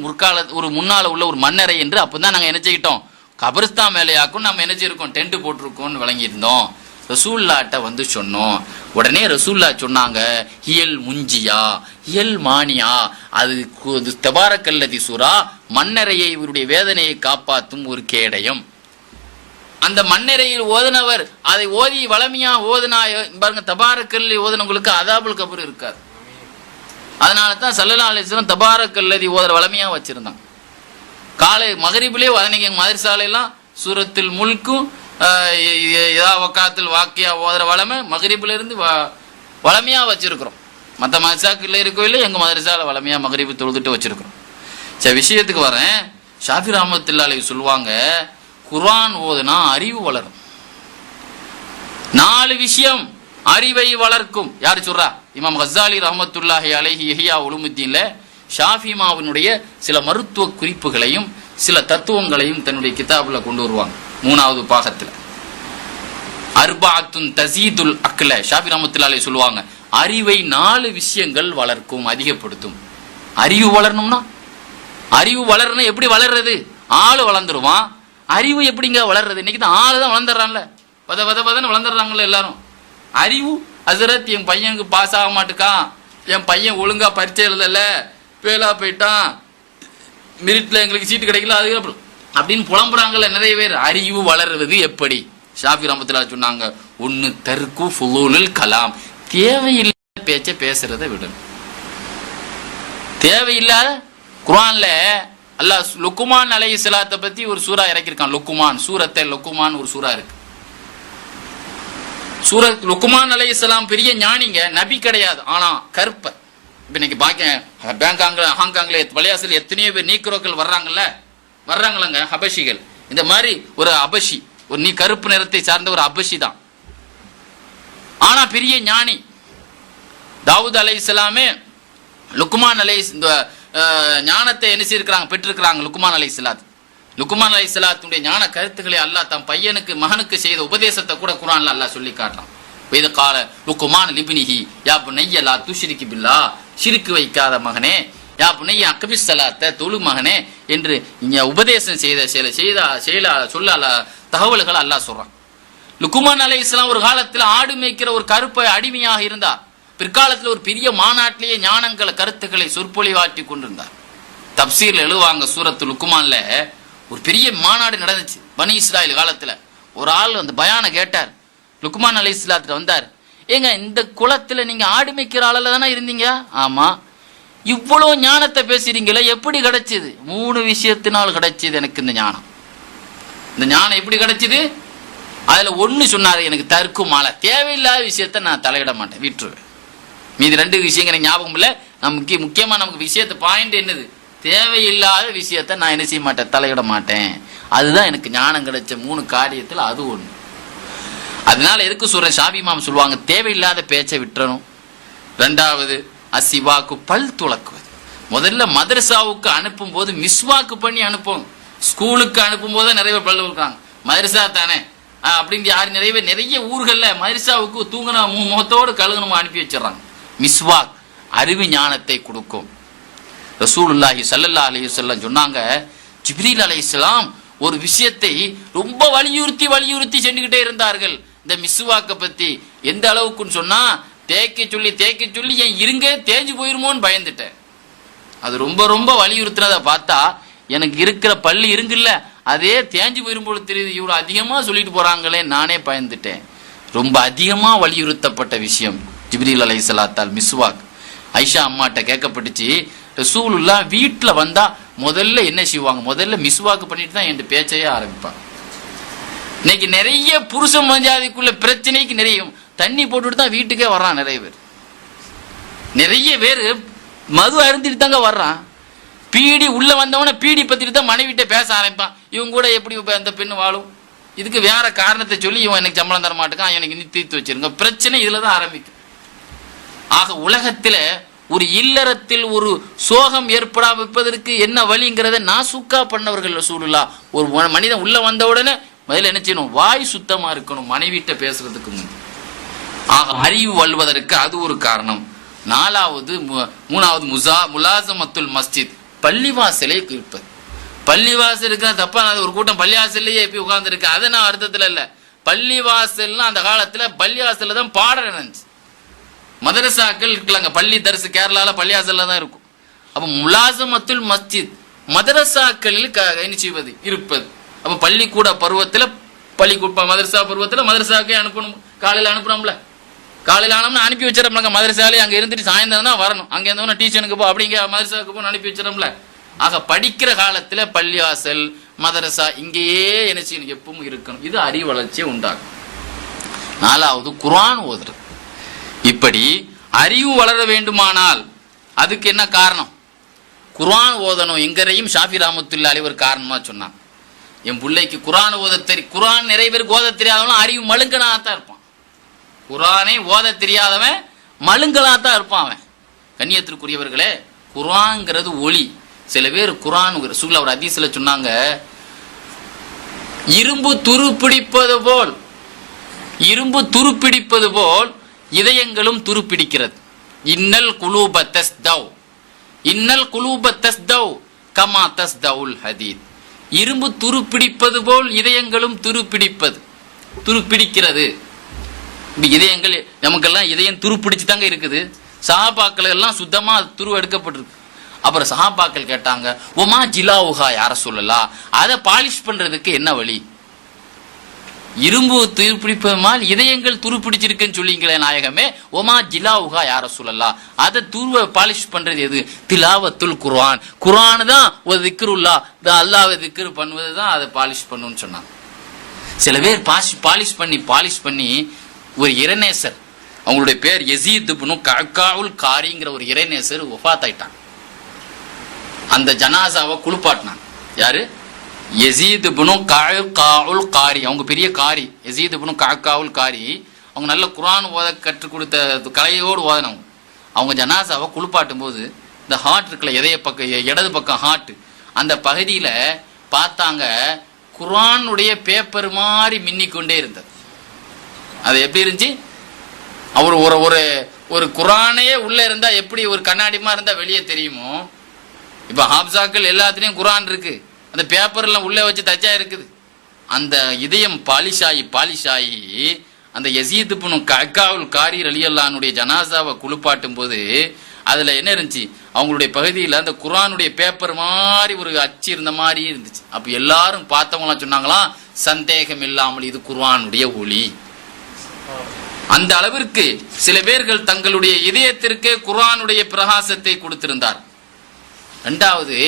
முன்னால உள்ள ஒரு மன்னரை என்று. அப்பதான் நாங்க என்ன செய்யிட்டோம், கபரிஸ்தான் மேலையாக்கும் நம்ம என்ன செய்யிருக்கோம், டென்ட் போட்டிருக்கோம்னு விளங்கியிருந்தோம். ரசூல்லாட்ட வந்து சொன்னோம். உடனே ரசூல்லா சொன்னாங்க, ஹியல் முஞ்சியா ஹியல் மானியா, அது தபாரக்கல்லதி சூரா, மன்னரையை இவருடைய வேதனையை காப்பாற்றும் ஒரு கேடயம். அந்த மன்னரையில் ஓதுனவர் அதை ஓதி வளமையா ஓதுனா பாருங்க, தபாரக்கல்லி ஓதுனவங்களுக்கு அதாபுல் கபர் இருக்காது. அதனால தான் ஸல்லல்லாஹு அலைஹி வஸல்லம் தபாரக்கல்லதி ஓதுற வளமையா வச்சிருந்தாங்க. காலை மகரிபிலே அன்னைக்கு மதரசாலையெல்லாம் சூரத்துல் முல்க்கும் வக்காத்தில் வாக்கியா ஓதுற வளமை மகரிபில இருந்து வளமையா வச்சிருக்கிறோம். மற்ற மதரசாக்கள் இருக்கோ இல்லை, எங்க மதரசால வளமையா மகரிபு தொழுதுட்டு வச்சிருக்கிறோம். சரி, விஷயத்துக்கு வரேன். ஷாஃபி ரஹ்மத்துல்லாஹி அலைஹி சொல்லுவாங்க, குர்ஆன் ஓதுனா அறிவு வளரும். 4 விஷயம் அறிவை வளர்க்கும். யாரு சொல்றா? இமாம் கஸ்ஸாலி ரஹ்மத்துல்லாஹி அலைஹி இஹ்யா உலூமுத்தீன்ல ஷாஃபி மாவினுடைய சில மருத்துவ குறிப்புகளையும் சில தத்துவங்களையும் தன்னுடைய கிதாபுல கொண்டு வருவாங்க. 3வது பாகத்தில் அர்பாத்துன் தஸீதுல் அக்ல, ஷாஃபி ரஹ்மத்துல்லாஹி அலைஹி சொல்லுவாங்க, அறிவை 4 விஷயங்கள் வளர்க்கும், அதிகப்படுத்தும். அறிவு வளரணும்னா, அறிவு வளரணும். எப்படி வளர்றது? ஆளு வளர்ந்துருவான். அறிவு எப்படிங்க வளர்றது? இன்னைக்கு தான் ஆளு தான் வளர்ந்துடுறான்ல, பதன்னு வளர்ந்துடுறாங்கல்ல எல்லாரும். அறிவு ஹசரத், என் பையனுக்கு பாஸ் ஆக மாட்டுக்கான், என் பையன் ஒழுங்கா பரீட்சை எழுதல, பேலா போயிட்டான், மெரிட்ல எங்களுக்கு சீட்டு கிடைக்கல, அது அப்படின்னு புலம்புறாங்கல்ல நிறைய பேர். அறிவு வளர்வது எப்படி? ஷாஃபி ரஹ்மத்துல்லாஹி சொன்னாங்க, 1 தர்கு ஃபுலூலுல் கலாம், தேவையில்லாத பேச்ச பேசுறதை விடணும். தேவையில்லாத குர்ஆன்ல அல்லாஹ் லுக்மான் அலைஹிஸ்ஸலாத்தை பத்தி ஒரு சூரா இறக்கியிருக்கான். லுக்மான் சூரத்தை லுக்மான் ஒரு சூரா இருக்கு. சூரத் லுக்மான் அலைஹிஸ்ஸலாம் பெரிய ஞானிங்க, நபி கிடையாது, ஆனா கற்பர். இப்ப இன்னைக்கு ஹாங்காங்ல வளையாசில் எத்தனையோ பேர் நீக்ரோக்கள் வர்றாங்களங்க, ஹபஷிகள். இந்த மாதிரி ஒரு அபஷி, ஒரு நீ கருப்பு நிறத்தை சார்ந்த ஒரு அபஷி தான், ஆனா பெரிய ஞானி. தாவூத் அலைஹிஸ்ஸலாமே லுக்மான் ஞானத்தை என்ன செய்யிருக்கிறாங்க, பெற்றிருக்கிறாங்க. லுக்மான் அலைஹிஸ்ஸலாத்துடைய ஞான கருத்துக்களை அல்லாஹ் தம் பையனுக்கு மகனுக்கு செய்த உபதேசத்தை கூட குர்ஆன்ல அல்லாஹ் சொல்லி காட்டுறான். இது கால லுக்மான் லிப்னிஹி யா புனைய லா துஷ்ரிக் பில்லாஹ், ஷிர்க் வைக்காத மகனே, யா புனைய அக்பிஸ் ஸலாத்த, தொழு மகனே என்று உபதேசம் சொல்ல தகவல்கள் அல்லாஹ் சொல்றான். லுக்மான் அலைஹிஸ்ஸலாம் ஒரு காலத்தில் ஆடு மேய்க்கிற ஒரு கருப்பை அடிமையாக இருந்தார். பிற்காலத்தில் ஒரு பெரிய மாநாட்டிலேயே ஞானங்களை கருத்துக்களை சொற்பொழிவாற்றி கொண்டிருந்தார். தப்சீர்ல எழுதுவாங்க, சூரத்து லுக்மான்ல ஒரு பெரிய மாநாடு நடந்துச்சு பனி இஸ்ராயல் காலத்துல. ஒரு ஆள் அந்த பயான கேட்டார், லுக்மான் அலைஹிஸ்ஸலாத்துல வந்தார், ஏங்க இந்த குலத்துல நீங்க ஆடு மேய்க்கிற ஆளல தானே இருந்தீங்க? ஆமா. இவ்வளவு ஞானத்தை பேசுறீங்களே, எப்படி கிடைச்சது? 3 விஷயத்தினால் கிடைச்சது எனக்கு இந்த ஞானம். இந்த ஞானம் எப்படி கிடைச்சது? அதுல 1 சொன்னாரு, எனக்கு தர்க்கு மாலை, தேவையில்லாத விஷயத்த நான் தலையிட மாட்டேன், விட்டுருவேன். மீதி 2 விஷயங்கள் எனக்கு ஞாபகம் இல்லை. முக்கியமா நமக்கு விஷயத்த பாயிண்ட் என்னது? தேவையில்லாத விஷயத்த நான் என்ன செய்ய மாட்டேன், தலையிட மாட்டேன். அதுதான் எனக்கு ஞானம் கிடைச்ச 3 காரியத்தில் அது 1. அதனால எதுக்கு சொல்றேன், ஷாஃபி இமாம் சொல்லுவாங்க, தேவையில்லாத பேச்சை விட்டுறணும். 2வது அசிவாக்கு, பல் துளக்குவது. முதல்ல மதரசாவுக்கு அனுப்பும் போது மிஸ்வாக்கு பண்ணி அனுப்பும். ஸ்கூலுக்கு அனுப்பும் போது நிறைய பேர் பல் துளக்குறாங்க, மதரசா தானே அப்படின்னு நிறைய ஊர்கள்ல மதரசாவுக்கு தூங்கின முகத்தோடு கழுகணுமா அனுப்பி வச்சிடறாங்க. மிஸ்வாக் அறிவு ஞானத்தை கொடுக்கும். ரசூலுல்லாஹி ஸல்லல்லாஹு அலைஹி வஸல்லம் சொன்னாங்க, ஜிப்ரீல் அலைஹிஸ்ஸலாம் ஒரு விஷயத்தை ரொம்ப வலியுறுத்தி சென்றுகிட்டே இருந்தார்கள். இந்த மிஸ்வாக்க பத்தி எந்த அளவுக்குன்னு சொன்னா, தேக்கி சொல்லி என் இருங்க தேஞ்சு போயிருமோன்னு பயந்துட்டேன். அது ரொம்ப வலியுறுத்தினதை பார்த்தா எனக்கு இருக்கிற பள்ளி இருங்குல்ல, அதே தேஞ்சு போயிரும்போது தெரியுது, இவ்வளவு அதிகமா சொல்லிட்டு போறாங்களே, நானே பயந்துட்டேன். ரொம்ப அதிகமா வலியுறுத்தப்பட்ட விஷயம் ஜிப்ரீல் அலைஹிஸ்ஸலாத்தால் மிஸ்வாக். ஐஷா அம்மாட்ட கேட்கப்பட்டுச்சு, ரசூலுல்லாஹ் வீட்டில் வந்தா முதல்ல என்ன செய்வாங்க? முதல்ல மிஸ்வாக்கு பண்ணிட்டு தான் என் பேச்சையே ஆரம்பிப்பாங்க. இன்னைக்கு நிறைய புருஷ மஞ்சாதிக்குள்ள பிரச்சனைக்கு நிறைய தண்ணி போட்டுட்டு தான் வீட்டுக்கே வர்றான். நிறைய பேர் மது அருந்திட்டு தாங்க வர்றான். பீடி உள்ள வந்தவன பீடி பத்திட்டு தான் மனைவிட்ட பேச ஆரம்பிப்பான். இவங்க கூட எப்படி அந்த பெண்ணு வாழும்? இதுக்கு வேற காரணத்தை சொல்லி இவன் எனக்கு சம்பளம் தர மாட்டேங்கான், எனக்கு இன்னும் தீர்த்து வச்சிருங்க. பிரச்சனை இதுல தான் ஆரம்பிக்கும். ஆக உலகத்துல ஒரு இல்லறத்தில் ஒரு சோகம் ஏற்படாவிப்பதற்கு என்ன வழிங்கிறத நாசுக்கா பண்ணவர்கள் ரசூலுல்லாஹ். ஒரு மனிதன் உள்ள வந்த உடனே முதல்ல என்ன செய்யணும்? வாய் சுத்தமா இருக்கணும் மனைவிட்ட பேசுறதுக்கு முன். ஆக அறிவு வல்வதற்கு அது ஒரு காரணம். 3வது முலாசமத்துல் மஸ்ஜித், பள்ளிவாசலை கேட்பது. பள்ளிவாசல் இருக்கிற தப்பா, ஒரு கூட்டம் பள்ளிவாசல்லையே எப்பி உட்கார்ந்துருக்கு, அதை நான் அர்த்தத்துல இல்ல. பள்ளிவாசல்னா அந்த காலத்துல பள்ளிவாசல்ல தான் பாடம் நடந்துச்சு. மதரசாக்கள் இருக்கலாங்க, பள்ளி தரிசு கேரளால பள்ளிவாசல்ல தான் இருக்கும். அப்ப முலாசமத்துல் மஸ்ஜித் மதரசாக்களில் செய்வது இருப்பது. அப்ப பள்ளிக்கூட பருவத்துல மதரசா பருவத்துல மதரசாக்கே அனுப்பணும். காலையில அனுப்புறோம்ல, காலையில ஆனோம்னா அனுப்பி வச்சிடறாங்க மதரசாலே. அங்க இருந்துட்டு சாயந்தரம் தான் வரணும். அங்க இருந்தவன டியூஷனுக்கு போ, அப்படிங்க மதரசாவுக்கு போ அனுப்பி வச்சிடறோம்ல. ஆக படிக்கிற காலத்துல பள்ளிவாசல் மதரசா இங்கேயே என்ன செய்யணும், எப்பவும் இருக்கணும். இது அறிவு வளர்ச்சியை உண்டாகும். 4வது குர்ஆன் ஓதுறது. இப்படி அறிவு வளர வேண்டுமானால் அதுக்கு என்ன காரணம்? குர்ஆன் ஓதணும் என்கிறையும் ஷாஃபி ரஹ்மத்துல்லாஹி அலைஹி ஒரு காரணமா சொன்னான். என் பிள்ளைக்கு குர்ஆன் ஓத குர்ஆன் நிறைய பேருக்கு ஓத தெரியாதவன் அறிவு மழுங்கனாத்தான் இருப்பான். குர்ஆனை ஓத தெரியாதவன் மழுங்கலாத்தான் இருப்பான் அவன். கண்ணியத்திற்குரியவர்களே, குர்ஆன்ங்கிறது ஒளி. சில பேர் குர்ஆன் ரசூலுல்லாஹ் ஒரு ஹதீஸ்ல சொன்னாங்க, இரும்பு துருப்பிடிப்பது போல் இதயங்களும் துருப்பிடிக்கிறது. இன்னல் குலூப தஸ்தவ் கமா தஸ்தவுல் ஹதீத். இரும்பு துருப்பிடிப்பது போல் இதயங்களும் துருப்பிடிக்கிறது. இதயங்கள் நமக்கெல்லாம் இதயம் துருப்பிடிச்சு தாங்க இருக்குது. சஹாபாக்கள் எல்லாம் சுத்தமா துரு எடுக்கப்பட்டிருக்கு. அப்புறம் சஹாபாக்கள் கேட்டாங்க, ஒமா ஜிலாவுகா யார சொல்லலாம், அதை பாலிஷ் பண்றதுக்கு என்ன வழி? இரும்பு துருப்பிடிப்பதுமால் இதயங்கள் துருப்பிடிச்சிருக்குன்னு சொல்லிங்களே நாயகமே, ஒமா ஜிலாவுகா யார சொல்லலாம், அதை துருவ பாலிஷ் பண்றது எது? திலாவத்துல் குர்ஆன். குர்ஆன் தான் ஒரு திக்ருல்லா, அல்லாஹ்வை திக்ர் பண்ணுவது தான் அதை பாலிஷ் பண்ணுன்னு சொன்னாங்க. சில பேர் பாலிஷ் பண்ணி ஒரு இறைநேசர், அவங்களுடைய பேர் யஸீத் இப்னு கஅகாஉல் காரிங்கிற ஒரு இறைநேசர் வஃபாத் ஆயிட்டாங்க. அந்த ஜனாசாவை குளிப்பாட்டினாங்க. யாரு? யஸீத் இப்னு கஅகாஉல் காரி. அவங்க பெரிய காரி, யஸீத் இப்னு கஅகாஉல் காரி. அவங்க நல்ல குர்ஆன் ஓத கற்றுக் கொடுத்த கலையோடு ஓதனவங்க. அவங்க ஜனாசாவை குளிப்பாட்டும் போது இந்த ஹார்ட் இருக்குல்ல, இடது பக்கம் ஹார்ட், அந்த பகுதியில பார்த்தாங்க குர்ஆனுடைய பேப்பர் மாதிரி மின்னிக்கொண்டே இருந்தது. அது எப்படி இருந்துச்சு? அவர் ஒரு குர்ஆனையே உள்ள இருந்தா எப்படி ஒரு கண்ணாடிமா இருந்தா வெளியே தெரியுமோ, இப்ப ஹாப்ஸாக்கள் எல்லாத்துலயும் குர்ஆன் இருக்கு, அந்த பேப்பர்லாம் உள்ள வச்சு தச்சா இருக்குது. அந்த இதயம் பாலிஷாயி அந்த யஸீத் இப்னு கஅகாஉல் காரி ரலியல்லாஹு அன்ஹுடைய ஜனாசாவை குளிப்பாட்டும் போது அதுல என்ன இருந்துச்சு, அவங்களுடைய பகுதியில் அந்த குர்ஆனுடைய பேப்பர் மாதிரி ஒரு அச்சு இருந்த மாதிரி இருந்துச்சு. அப்ப எல்லாரும் பார்த்தவங்களாம் சொன்னாங்களாம், சந்தேகம் இல்லாமல் இது குர்ஆனுடைய ஒளி. அந்த அளவிற்கு சில பேர்கள் தங்களுடைய இதயத்திற்கு குர்ஆனுடைய பிரகாசத்தை கொடுத்திருந்தார். 2வது,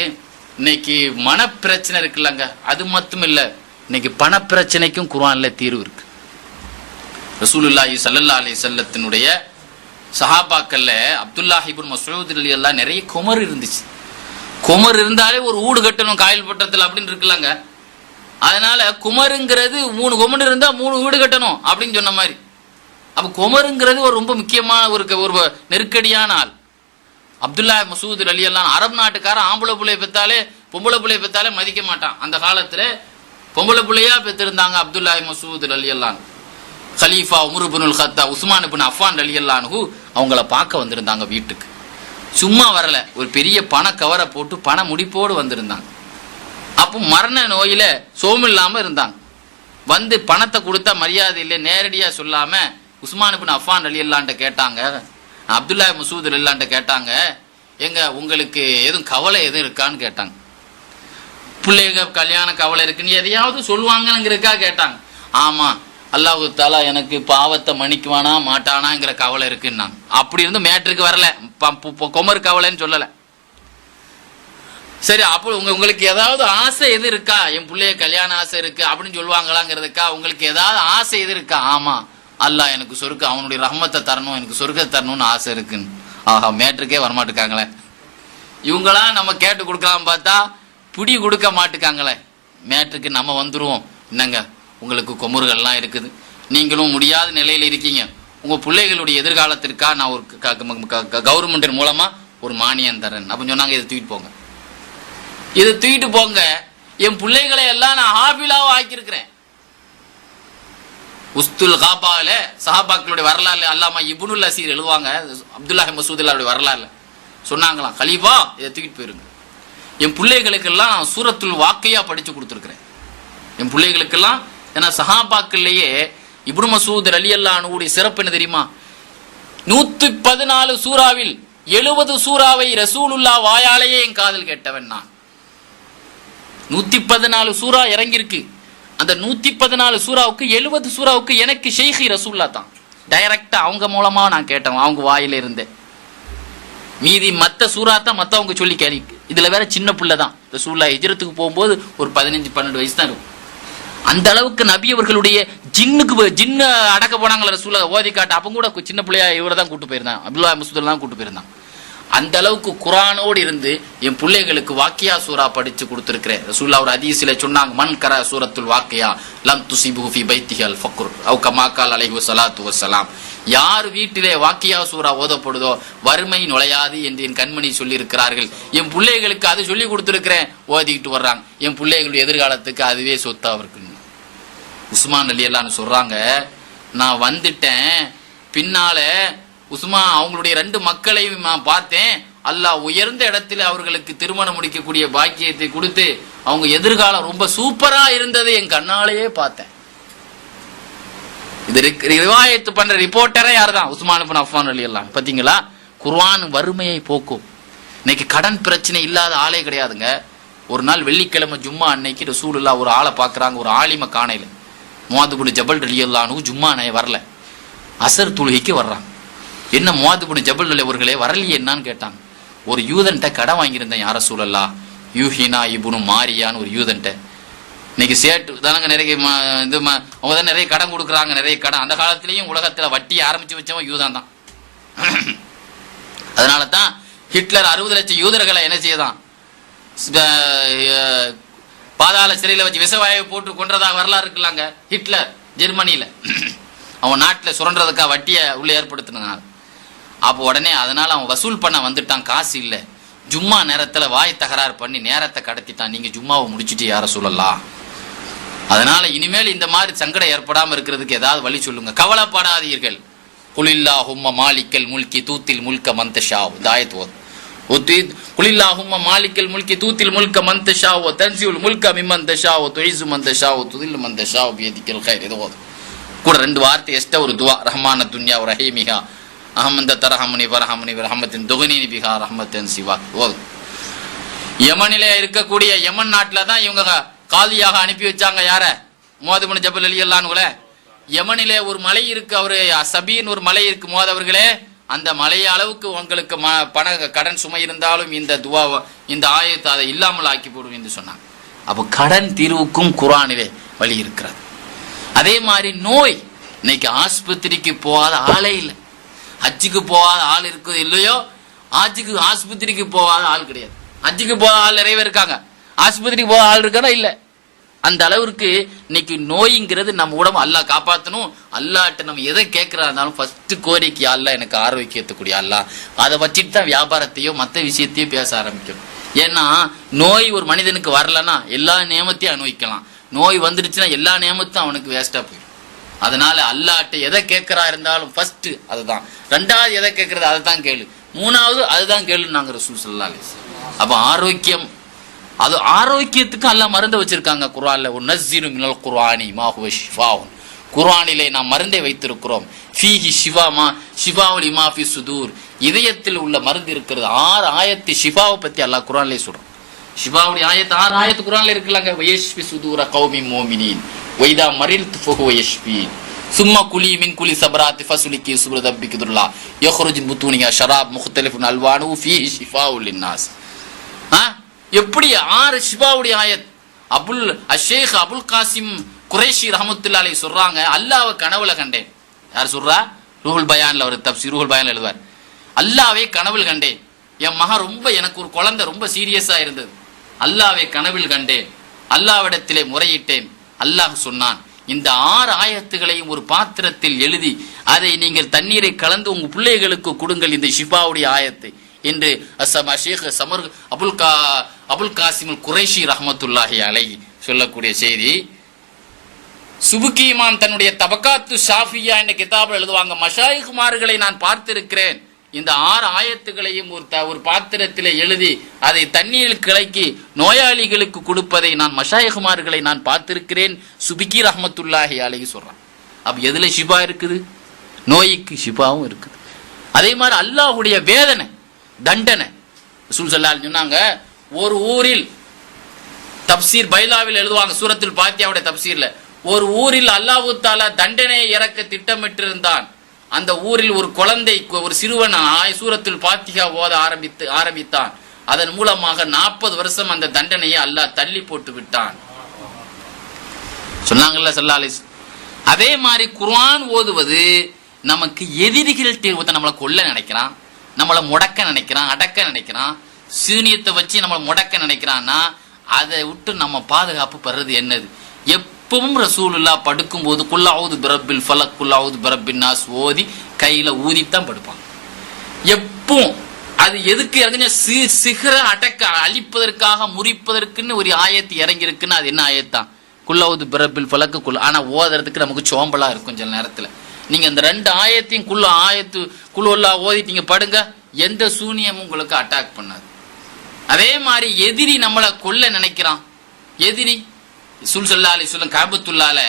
இன்னைக்கு மனப்பிரச்சனை இருக்குல்லங்க, அது மட்டும் இல்ல, இன்னைக்கு பணப்பிரச்சனைக்கும் குர்ஆன்ல தீர்வு இருக்கு. ரசூலுல்லாஹி ஸல்லல்லாஹு அலைஹி வஸல்லத்தினுடைய சஹாபாக்கள்ல அப்துல்லாஹ் இப்னு மஸ்ஊத் ரலியல்லாஹு நிறைய குமர் இருந்துச்சு. குமர் இருந்தாலே ஒரு ஊடு கட்டணும் காயல் பட்டத்தில் அப்படின்னு இருக்குல்லங்க. அதனால குமருங்கிறது 3 குமர் இருந்தா 3 வீடு கட்டணும் அப்படின்னு சொன்ன மாதிரி. அப்ப குமருங்கிறது ஒரு ரொம்ப முக்கியமான ஒரு நெருக்கடியான ஆள். அப்துல்லாஹ் மஸ்ஊத் ரலியல்லாஹு அரபு நாட்டுக்காரன் ஆம்பளை பிள்ளைய பெத்தாலே பொம்பளை பிள்ளைய பெத்தாலே மதிக்க மாட்டான். அந்த காலத்துல பொம்பளை பிள்ளையா பெற்றிருந்தாங்க அப்துல்லாஹ் மஸ்ஊத் ரலியல்லாஹு. கலீஃபா உமர் இப்னுல் கத்தாப், உஸ்மான் இப்னு அஃபான் ரலியல்லாஹு அன்ஹு அவங்கள பார்க்க வந்திருந்தாங்க வீட்டுக்கு. சும்மா வரல, ஒரு பெரிய பண கவரை போட்டு பண முடிப்போடு வந்திருந்தாங்க. அப்போ மரண நோயில சோமில்லாம இருந்தாங்க. வந்து பணத்தை கொடுத்தா மரியாதை இல்லை, நேரடியா சொல்லாம உஸ்மான் இப்னு அஃபான் ரலியல்லாஹு கேட்டாங்க, அப்துல்லாஹ் மஸ்ஊத் ரலியல்லாஹு கேட்டாங்க, எங்க உங்களுக்கு எதுவும் கவலை எதுவும் இருக்கான்னு கேட்டாங்க. பிள்ளைங்க கல்யாண கவலை இருக்குன்னு எதையாவது சொல்லுவாங்கங்கிறக்கா கேட்டாங்க. ஆமா, அல்லாஹு தாலா எனக்கு பாவத்தை மன்னிக்குவானா மாட்டானாங்கிற கவலை இருக்குன்னாங்க. அப்படி இருந்து மேட்ருக்கு வரல, கொமர் கவலைன்னு சொல்லல. சரி, அப்போ உங்களுக்கு ஏதாவது ஆசை எது இருக்கா, என் பிள்ளைய கல்யாண ஆசை இருக்கு அப்படின்னு சொல்லுவாங்களாங்கிறதுக்கா, உங்களுக்கு ஏதாவது ஆசை எது இருக்கா? ஆமா, அல்லாஹ் எனக்கு சொர்க்க அவனுடைய ரஹ்மத்தை தரணும், எனக்கு சொர்க்கத்தை தரணும்னு ஆசை இருக்குன்னு. ஆஹா, மேட்ருக்கே வரமாட்டுக்காங்களே. இவங்களா நம்ம கேட்டு கொடுக்கலாம் பார்த்தா பிடி கொடுக்க மாட்டுக்காங்களே. மேட்ருக்கு நம்ம வந்துருவோம், என்னங்க உங்களுக்கு கொமுறுகள்லாம் இருக்குது, நீங்களும் முடியாத நிலையில இருக்கீங்க, உங்க பிள்ளைகளுடைய எதிர்காலத்திற்கா நான் ஒரு கவர்மெண்டின் மூலமா ஒரு மானியம் தரேன் அப்படின்னு சொன்னாங்க. இதை தூக்கிட்டு போங்க, என் பிள்ளைகளை எல்லாம் நான் ஹாபிலாவா ஆக்கியிருக்கிறேன். உஸ்துல் காபால சஹாபாக்களுடைய வரலாறு அல்லாமா இப்னுல் அசீர் எழுதுவாங்க, அப்துல்லாஹ் மஸ்ஊத் வரலாறுல சொன்னாங்களாம், கலீஃபா இதை தூக்கிட்டு போயிருங்க, என் பிள்ளைகளுக்கெல்லாம் சூரத்துல் வாக்கையா படிச்சு கொடுத்துருக்கிறேன். என் பிள்ளைகளுக்கெல்லாம். ஏன்னா சஹாபாக்கள்லயே இப்னு மசூத் ரலியல்லாஹு அன்ஹுவுடைய சிறப்பு என்ன தெரியுமா? 114 சூறாவில் 70 சூறாவை ரசூலுல்லாஹ் வாயாலேயே என் காதில் கேட்டவன் நான். 114 சூறா இறங்கியிருக்கு. அந்த 114 சூறாவுக்கு 70 சூறாவுக்கு எனக்கு ஷெய்ഖி ரசூல்லா தான். டைரக்டா அவங்க மூலமா நான் கேட்டேன், அவங்க வாயில இருந்தேன். மீதி மற்ற சூறா தான் மற்றவங்க சொல்லி கேள்வி. இதுல வேற சின்ன பிள்ளை தான். ரசூலுல்லாஹ் ஹிஜ்ரத்துக்கு போகும்போது ஒரு 15-12 வயசு தான் இருக்கும். அந்த அளவுக்கு நபி அவர்களுடைய ஜின்னு அடக்க போனாங்களே ரசூலுல்லாஹ் ஓதி காட்ட, அப்ப கூட சின்ன பிள்ளையா இவரை தான் கூட்டு போயிருந்தான், அப்துல்லாஹ் மசூத் தான் கூட்டு போயிருந்தான். அந்த அளவுக்கு குர்ஆனோடு இருந்து என் பிள்ளைகளுக்கு வாக்கியா சூரா படிச்சு கொடுத்துருக்கிறேன். ரசூலுல்லாஹ் ஒரு ஹதீஸ்ல சொன்னாங்க, மன் கரா சூரத்துல் வாக்கியா லம் துஸிபு ஃபி பைத்திஹல் ஃபக்ர் அவ் கமா கால் அலைஹி வஸலாத்து வஸலாம். யார் வீட்டிலே வாக்கியா சூரா ஓதப்படுதோ வறுமை நுழையாது என்று என் கண்மணி சொல்லி இருக்கிறார்கள். என் பிள்ளைகளுக்கு அது சொல்லி கொடுத்துருக்கிறேன், ஓதிக்கிட்டு வர்றாங்க. என் பிள்ளைகளுடைய எதிர்காலத்துக்கு அதுவே சொத்தா இருக்கு. உஸ்மான் ரலியல்லாஹு சொல்றாங்க, நான் வந்துட்டேன் பின்னால உஸ்மான் அவங்களுடைய 2 மக்களையும் நான் பார்த்தேன். அல்லாஹ் உயர்ந்த இடத்துல அவர்களுக்கு திருமணம் முடிக்கக்கூடிய பாக்கியத்தை கொடுத்து அவங்க எதிர்காலம் ரொம்ப சூப்பரா இருந்தது என் கண்ணாலேயே பார்த்தேன். இது ரிவாயத்து பண்ற ரிப்போர்ட்டரே யார் தான்? உஸ்மான் இப்னு அஃபான் ரலியல்லாஹு. பாத்தீங்களா, குர்ஆன் வறுமையை போக்கும். இன்னைக்கு கடன் பிரச்சனை இல்லாத ஆளே கிடையாதுங்க. ஒரு நாள் வெள்ளிக்கிழமை ஜும்மா அன்னைக்கு ரசூலுல்லாஹ் ஒரு ஆளை பாக்குறாங்க, ஒரு ஆலிம காணையில. முஆத் இப்னு ஜபல் ரலியல்லாஹு அன்ஹு ஜும்மா வரல, அசர் தொழுகைக்கு வர்றாங்க. என்ன முஆத் இப்னு ஜபல் அவர்களே வரலையே என்னன்னு கேட்டாங்க. ஒரு யூதன்ட்ட கடன் வாங்கியிருந்தேன் யார ரசூலல்லாஹ், யூஹினா இப்னு மாரியான்னு ஒரு யூதன்ட்ட. இன்னைக்கு சேட்டு தானங்க நிறைய அவங்க தான் நிறைய கடன் கொடுக்குறாங்க, நிறைய கடன். அந்த காலத்திலையும் உலகத்துல வட்டி ஆரம்பிச்சு வச்சவன் யூதான் தான். அதனால தான் ஹிட்லர் 60 லட்சம் யூதர்களை என்ன செய்யதான் பாதாள சிறையில வச்சு விசவாயை போட்டு கொன்றதாக வரலாறு இருக்குல்லாங்க. ஹிட்லர் ஜெர்மனியில அவன் நாட்டில் சுரண்டதுக்காக வட்டியை உள்ள ஏற்படுத்தினாங்க. அப்போ உடனே அதனால அவன் வசூல் பண்ண வந்துட்டான், காசு இல்லை. ஜும்மா நேரத்துல வாய் தகராறு பண்ணி நேரத்தை கடத்திட்டான். நீங்க ஜும்மாவை முடிச்சுட்டு யார சொல்லலாம். அதனால இனிமேல் இந்த மாதிரி சங்கடம் ஏற்படாம இருக்கிறதுக்கு ஏதாவது வழி சொல்லுங்க. கவலைப்படாதீர்கள். குலில்லாஹும்ம மாலிக்கல் முல்கி தூத்தில் முல்க மந்தஷாவ் தாயத் ஓது. குலில்லாஹும்ம மாலிக்கல் முல்கி தூத்தில் முல்க மந்தஷாவ் தன்சியுல் முல்க மிம்மன் தஷாவ் துஇஸு மன் தஷாவ் துதில்லு மன் தஷாவ் பியதிக்கல் கைர். இது ஓது. கூட 2 வார்த்தை எஸ்ட ஒரு துவா. ரஹ்மான துன்யா வ ரஹீமிஹா அஹமந்த தரஹமனி வரஹமனி ரஹமத்தின் துகனினி பிஹா ரஹமத்தன் சிவா ஓது. யமனிலே இருக்கக்கூடிய யமன் நாட்டில் தான் இவங்க காதியாக அனுப்பி வச்சாங்க. யார? முஆத் இப்னு ஜபல் ரலியல்லாஹு அன்ஹு. யமனிலே ஒரு மலை இருக்கு, அவரு சபீன் ஒரு மலை இருக்கு. முஆத் அவர்களே, அந்த மலை அளவுக்கு உங்களுக்கு பண கடன் சுமை இருந்தாலும் இந்த துவா இந்த ஆயத்தை அதை இல்லாமல் ஆக்கி போடும் என்று சொன்னாங்க. அப்போ கடன் தீர்வுக்கும் குர்ஆனிலே வழி இருக்கிறது. அதே மாதிரி நோய், இன்னைக்கு ஆஸ்பத்திரிக்கு போகாத ஆளே இல்லை. ஹஜ்ஜுக்கு போகாத ஆள் இருக்குது இல்லையோ, ஆஸ்பத்திரிக்கு போகாத ஆள் கிடையாது. ஹஜ்ஜுக்கு போகாத ஆள் நிறைய பேர் இருக்காங்க, ஆஸ்பத்திரிக்கு போகாத ஆள் இருக்கானா இல்ல. அந்த அளவிற்கு இன்னைக்கு நோய்ங்கிறது நம்ம உடம்பு அல்லாஹ் காப்பாற்றணும். அல்லாஹ்ட்ட நம்ம எதை கேட்கிறா இருந்தாலும் ஃபர்ஸ்ட் கோரிக்கை அல்லாஹ் எனக்கு ஆரோக்கியத்துக்கூடிய அல்லாஹ். அதை வச்சுட்டு தான் வியாபாரத்தையோ மற்ற விஷயத்தையோ பேச ஆரம்பிக்கணும். ஏன்னா நோய் ஒரு மனிதனுக்கு வரலன்னா எல்லா நியமத்தையும் அனுபவிக்கலாம். நோய் வந்துடுச்சுன்னா எல்லா நியமத்தும் அவனுக்கு வேஸ்டா போயிடும். அதனால அல்லாஹ்ட்ட எதை கேட்கிறா இருந்தாலும் ஃபர்ஸ்ட் அதுதான், 2வது எதை கேட்கறது அதை தான் கேளு, 3வது அதுதான் கேளு நாங்க ரசூல் ஸல்லல்லாஹு அலைஹி வஸல்லம். அப்ப ஆரோக்கியம், அது ஆரோக்கியத்துக்கு அல்லாஹ் மருந்தை வச்சிருக்காங்க குர்ஆன்ல. உன்னஸ்ஸிலு மினல் குர்ஆனி மா ஹுவ ஷிஃபாஉன். குர்ஆனிலே நாம் மருந்தை வைத்திருக்கிறோம். ஃபீஹி ஷிஃபா ஷிஃபாஉல் லிமா ஃபி சுதூர். இதயத்தில் உள்ள மருந்து இருக்கிறது. 6 ஆயத்து ஷிஃபாவை பத்தி அல்லாஹ் குர்ஆன்ல சொல்றான். ஷிஃபாவுடைய ஆயத்து 6 ஆயத்து குர்ஆன்ல இருக்குலாங்க. வயஷ்ஃபி சுதூர கௌமி முஃமினீன் வைதா மரில்து ஃபஹுவ யஷ்ஃபீன் சும்மா குலி மின் குலி சபராத்தி ஃபசுலிகி சுப்ரதப்பிக்கு துல்லா யஹ்ருஜு புத்தூனியா ஷராப் முக்தலிஃபுன் அல்வானுஹு ஃபீஹி ஷிஃபாஉல் லின்னாஸ். எப்படி 6 ஷிஃபாவுடைய ஆயத். ஷேக் அபுல் காசிம் குரைஷி ரஹ்மத்துல்லாஹி அலைஹி சொல்றாங்க, அல்லாஹ்வை கனவுல கண்டேன். யார் சொல்றா? ரூஹுல் பயான்ல ஒரு தப்சீர் ரூஹுல் பயான்ல எழுதுவார். அல்லாஹ்வை கனவில் கண்டேன். என் மகன் ரொம்ப, எனக்கு ஒரு குழந்தை ரொம்ப சீரியஸா இருந்தது. அல்லாஹ்வை கனவில் கண்டேன், அல்லாஹ்விடத்திலே முறையிட்டேன். அல்லாஹ் சொன்னான், இந்த 6 ஆயத்துகளையும் ஒரு பாத்திரத்தில் எழுதி அதை நீங்கள் தண்ணீரை கலந்து உங்க பிள்ளைகளுக்கு கொடுங்கள், இந்த ஷிஃபாவுடைய ஆயத்தை என்று ஷேக் சமர் அபுல் காசிம் குரைஷி ரஹ்மத்துல்லாஹி அலைஹி சொல்லக்கூடிய செய்தி. சுபுக்கி இமாம் தன்னுடைய தபகாத்து ஷாஃபியா என்ற கிதாபில் எழுதுவாங்க, மஷாயிகுமார்களை நான் பார்த்திருக்கிறேன். இந்த 6 ஆயத்துகளையும் ஒரு பாத்திரத்தில் எழுதி அதை தண்ணீரில் கிளக்கி நோயாளிகளுக்கு கொடுப்பதை நான் மஷாயிகுமார்களை நான் பார்த்திருக்கிறேன். சுபிக்கி ரஹ்மத்துல்லாஹி அலைஹி சொல்றான். அப்ப எதுல ஷிபா இருக்குது? நோய்க்கு ஷிபாவும் இருக்குது. அதே மாதிரி அல்லாஹ்வுடைய வேதனை, தண்டனை. ரசூல் ஸல்லல்லாஹு அலைஹி சொன்னாங்க, ஒரு ஊரில் தப்சீர் பைலாவில் எழுதுவாங்க, சூரத்துல் ஃபாத்தியாவுடைய தப்சீர்ல, ஒரு ஊரில் அல்லாஹ் தஆலா தண்டனையை இறக்க திட்டமிட்டிருந்தான். அந்த ஊரில் ஒரு குழந்தை, ஒரு சிறுவன் சூரத்துல் ஃபாத்திஹா ஓத ஆரம்பித்தான். அதன் மூலமாக 40 வருஷம் அந்த தண்டனையை அல்லாஹ் தள்ளி போட்டு விட்டான் சொன்னாங்கல்ல ஸல்லல்லாஹு அலைஹி வஸல்லம். அதே மாதிரி குர்ஆன் ஓதுவது நமக்கு எதிரிகள்கிட்ட நம்மளை கொல்ல நினைக்கிறான், நம்மளை முடக்க நினைக்கிறான், அடக்க நினைக்கிறான், சீனியத்தை வச்சு நம்மளை முடக்க நினைக்கிறான்னா அதை விட்டு நம்ம பாதுகாப்பு பெறது என்னது? எப்பவும் ரசூலுல்லாஹ் படுக்கும் போது குல்லாவுது பிரபில் ஃபலக் குல்லாவுது பிரபின் நாஸ் ஓதி கையில ஊதித்தான் படுப்பாங்க. எப்பவும் அது எதுக்கு இறங்குங்க? சிகர அடக்க அழிப்பதற்காக, முறிப்பதற்குன்னு ஒரு ஆயத்து இறங்கி இருக்குன்னு அது என்ன ஆயத்தான்? குல்லாவுது பிரபில் ஃபலக்கு ஆனா ஓதுறதுக்கு நமக்கு சோம்பலா இருக்கும் சில நேரத்துல. நீங்க இந்த 2 ஆயத்தையும் குல்லா ஓதிட்டீங்க படுங்க, எந்த சூனியமும் உங்களுக்கு அட்டாக் பண்ணாது. அதே மாதிரி எதிரி நம்மளை கொல்ல நினைக்கிறான். எதிரி ஸல்லல்லாஹு அலைஹி வஸல்லம் காபத்துல்லால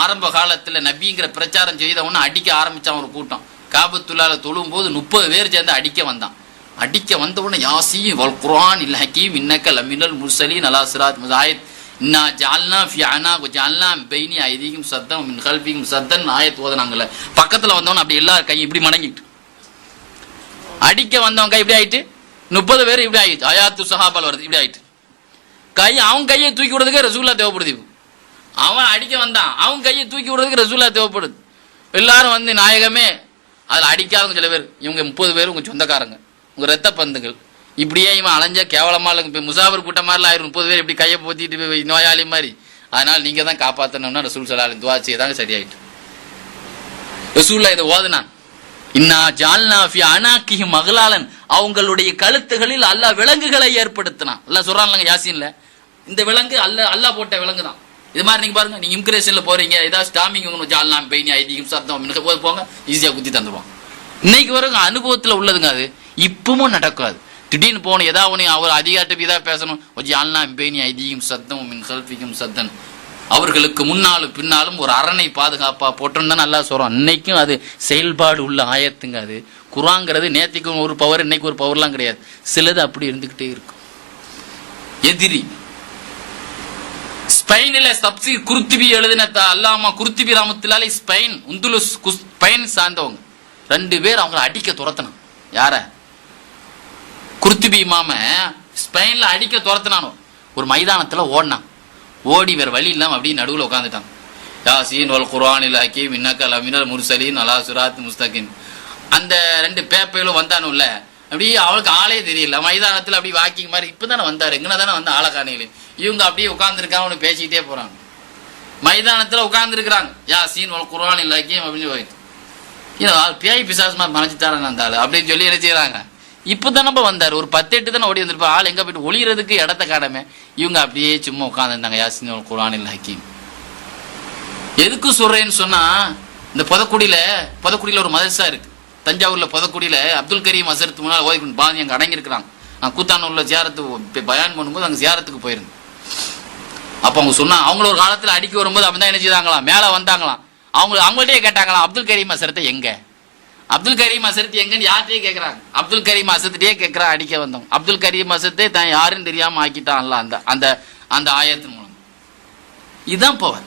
ஆரம்ப காலத்துல நபிங்கிற பிரச்சாரம் செய்தவன அடிக்க ஆரம்பிச்சான் ஒரு கூட்டம். காபத்துல்லால தொழும் போது 30 பேர் சேர்ந்து அடிக்க வந்தான். அடிக்க வந்தவுடனே யாசீன் வல் குர்ஆன் இல் ஹகீம் இன்னக லமினல் முர்சலீன் அலா சிராத் முஸாயித் இன்னா ஜஅல்னா ஃபி அனாக் ஜஅல்னா பைனி ஐதீஹிம் சத்தம் மின் கல்பிஹிம் சத்தன் ஆயத் ஓதுனாங்கல. பக்கத்துல வந்தவன அப்படி எல்லாரும் கை இப்படி மடங்கிட்டு, அடிக்க வந்தவன் கை இப்படி ஆயிட்டு, 30 பேர் இப்படி ஆயிடுச்சு. ஆயாத்து சஹாபால் வருது, இப்படி ஆயிட்டு கை, அவன் கையை தூக்கி விடுறதுக்கு ரசூலுல்லாஹ் தேவைப்படுது. அவன் அடிக்க வந்தான், அவன் கையை தூக்கி விடுறதுக்கு ரசூலுல்லாஹ் தேவைப்படுது. எல்லாரும் வந்து நாயகமே, அதில் அடிக்காதவங்க சில பேர், இவங்க 30 பேர் உங்க சொந்தக்காரங்க, உங்க ரத்த பந்துகள், இப்படியே இவன் அலைஞ்சா கேவலமா இப்போ முசாஃபிர் கூட்டம் மாதிரிலாம் ஆயிரும். 30 பேர் இப்படி கையை போத்திட்டு நோயாளி மாதிரி. அதனால நீங்க தான் காப்பாற்றணும்னா ரசூல் ஸல்லல்லாஹு அலைஹி துஆ செய்தாங்க, சரியாயிட்டு. ரசூலுல்லாஹ் இதை ஓதுனான். இன்னா ஜஅல்னா ஃபி அனாகிஹிம் மக்லாலன், அவங்களுடைய கழுத்துகளில் அல்லாஹ் விலங்குகளை ஏற்படுத்தினான். அல்லாஹ் சொல்றான்லங்க யாசீன்ல, இந்த விலங்கு அல்லாஹ் போட்ட விலங்கு தான். இது மாதிரி நீங்க பாருங்க, நீங்க இமிகிரேஷன்ல போறீங்க, ஏதாவது ஸ்டாமிங் ஜஅல்னா பைனி ஐதீஹிம் சத்தம் போங்க, ஈஸியா குத்தி தந்துருவான். இன்னைக்கு வரைக்கும் அனுபவத்துல உள்ளதுங்க. அது இப்பவும் நடக்காது. திடீர்னு போகணும், ஏதாவது ஒன்று அவர் அதிகாரத்தை ஏதாவது பேசணும், ஜஅல்னா பைனி ஐதீஹிம் சத்தம் மின் கல்பிஹிம் சத்தன், அவர்களுக்கு முன்னாலும் பின்னாலும் ஒரு அரணை பாதுகாப்பா போட்டோன்னு தான் நல்லா சொல்றோம். இன்னைக்கும் அது செயல்பாடு உள்ள ஆயத்துங்க. அது குர்ஆன்ங்கிறது நேத்திக்கு ஒரு பவர், இன்னைக்கு ஒரு பவர்லாம் கிடையாது. சிலது அப்படி இருந்துகிட்டே இருக்கும். எதிரி ஸ்பெயினில் தப்சீர் குர்துபி எழுதின அல்லாமா குர்துபி ரஹ்மத்துல்லாஹி ஸ்பெயின் உந்துலுஸ் ஸ்பெயின் சார்ந்தவங்க 2 பேர் அவங்களை அடிக்க துரத்தினான். யார? குர்துபி இமாம ஸ்பெயின்ல அடிக்க துரத்தினானோ. ஒரு மைதானத்துல ஓடினான். ஓடி வேற வழி இல்லாம அப்படியே நடுவில் உட்காந்துட்டான். யாசீன் வல் குர்ஆனில் ஹகீம் இன்னக லமினல் முர்சலீன் அலா சிராத் முஸ்தகீம். அந்த 2 பேப்பையிலும் வந்தானுல்ல, அப்படியே அவளுக்கு ஆளே தெரியல. மைதானத்துல அப்படி வாக்கிங் மாதிரி இப்பதானே வந்தாரு, எங்கன்னா தானே வந்து ஆளை காணையில. இவங்க அப்படியே உட்கார்ந்துருக்காங்க, அவனு பேசிக்கிட்டே போறாங்க. மைதானத்துல உட்கார்ந்து இருக்கிறாங்க. யாசீன் வல் குர்ஆனில் ஹகீம் அப்படின்னு போயிட்டு, பேய் பிசாசுமா மறைச்சிட்டாரன் அந்த ஆளு அப்படின்னு சொல்லி என்ன செய்யறாங்க. இப்பதானப்ப வந்தாரு, ஒரு 10-8 தானே ஓடி வந்திருப்பா. ஆள் எங்க போயிட்டு ஒளியறதுக்கு இடத்த காணமே. இவங்க அப்படியே சும்மா உட்காந்துருந்தாங்க. யாசீன் வல் குர்ஆனில் ஹகீம். எதுக்கு சொல்றேன்னு சொன்னா, இந்த புதக்குடியில ஒரு மதரசா இருக்கு. தஞ்சாவூர்ல புதக்குடியில அப்துல் கரீம் அசரத்து முன்னால் ஓதி பாதி அங்க அடங்கியிருக்கிறாங்க. நான் கூத்தானூர்ல ஜியாரத்து பயான் பண்ணும்போது அங்க ஜியாரத்துக்கு போயிருந்தேன். அப்ப அவங்க சொன்னா, அவங்கள ஒரு காலத்துல அடிக்க வரும்போது அப்பதான் என்ன செய்தாங்களாம், மேல வந்தாங்களாம். அவங்கள்ட்டே கேட்டாங்களாம், அப்துல் கரீம் அசரத்தை எங்க, அப்துல் கரீம் அசரத் எங்கன்னு யார்கிட்டயே கேட்கறாங்க. அப்துல் கரீம் அசரத்திட்டே கேட்கறா அடிக்க வந்தவங்க. அப்துல் கரீம் அசரத்தை தான் யாருன்னு தெரியாம ஆக்கிட்டான்ல அந்த அந்த ஆயத்தின் மூலம். இதுதான் பவர்.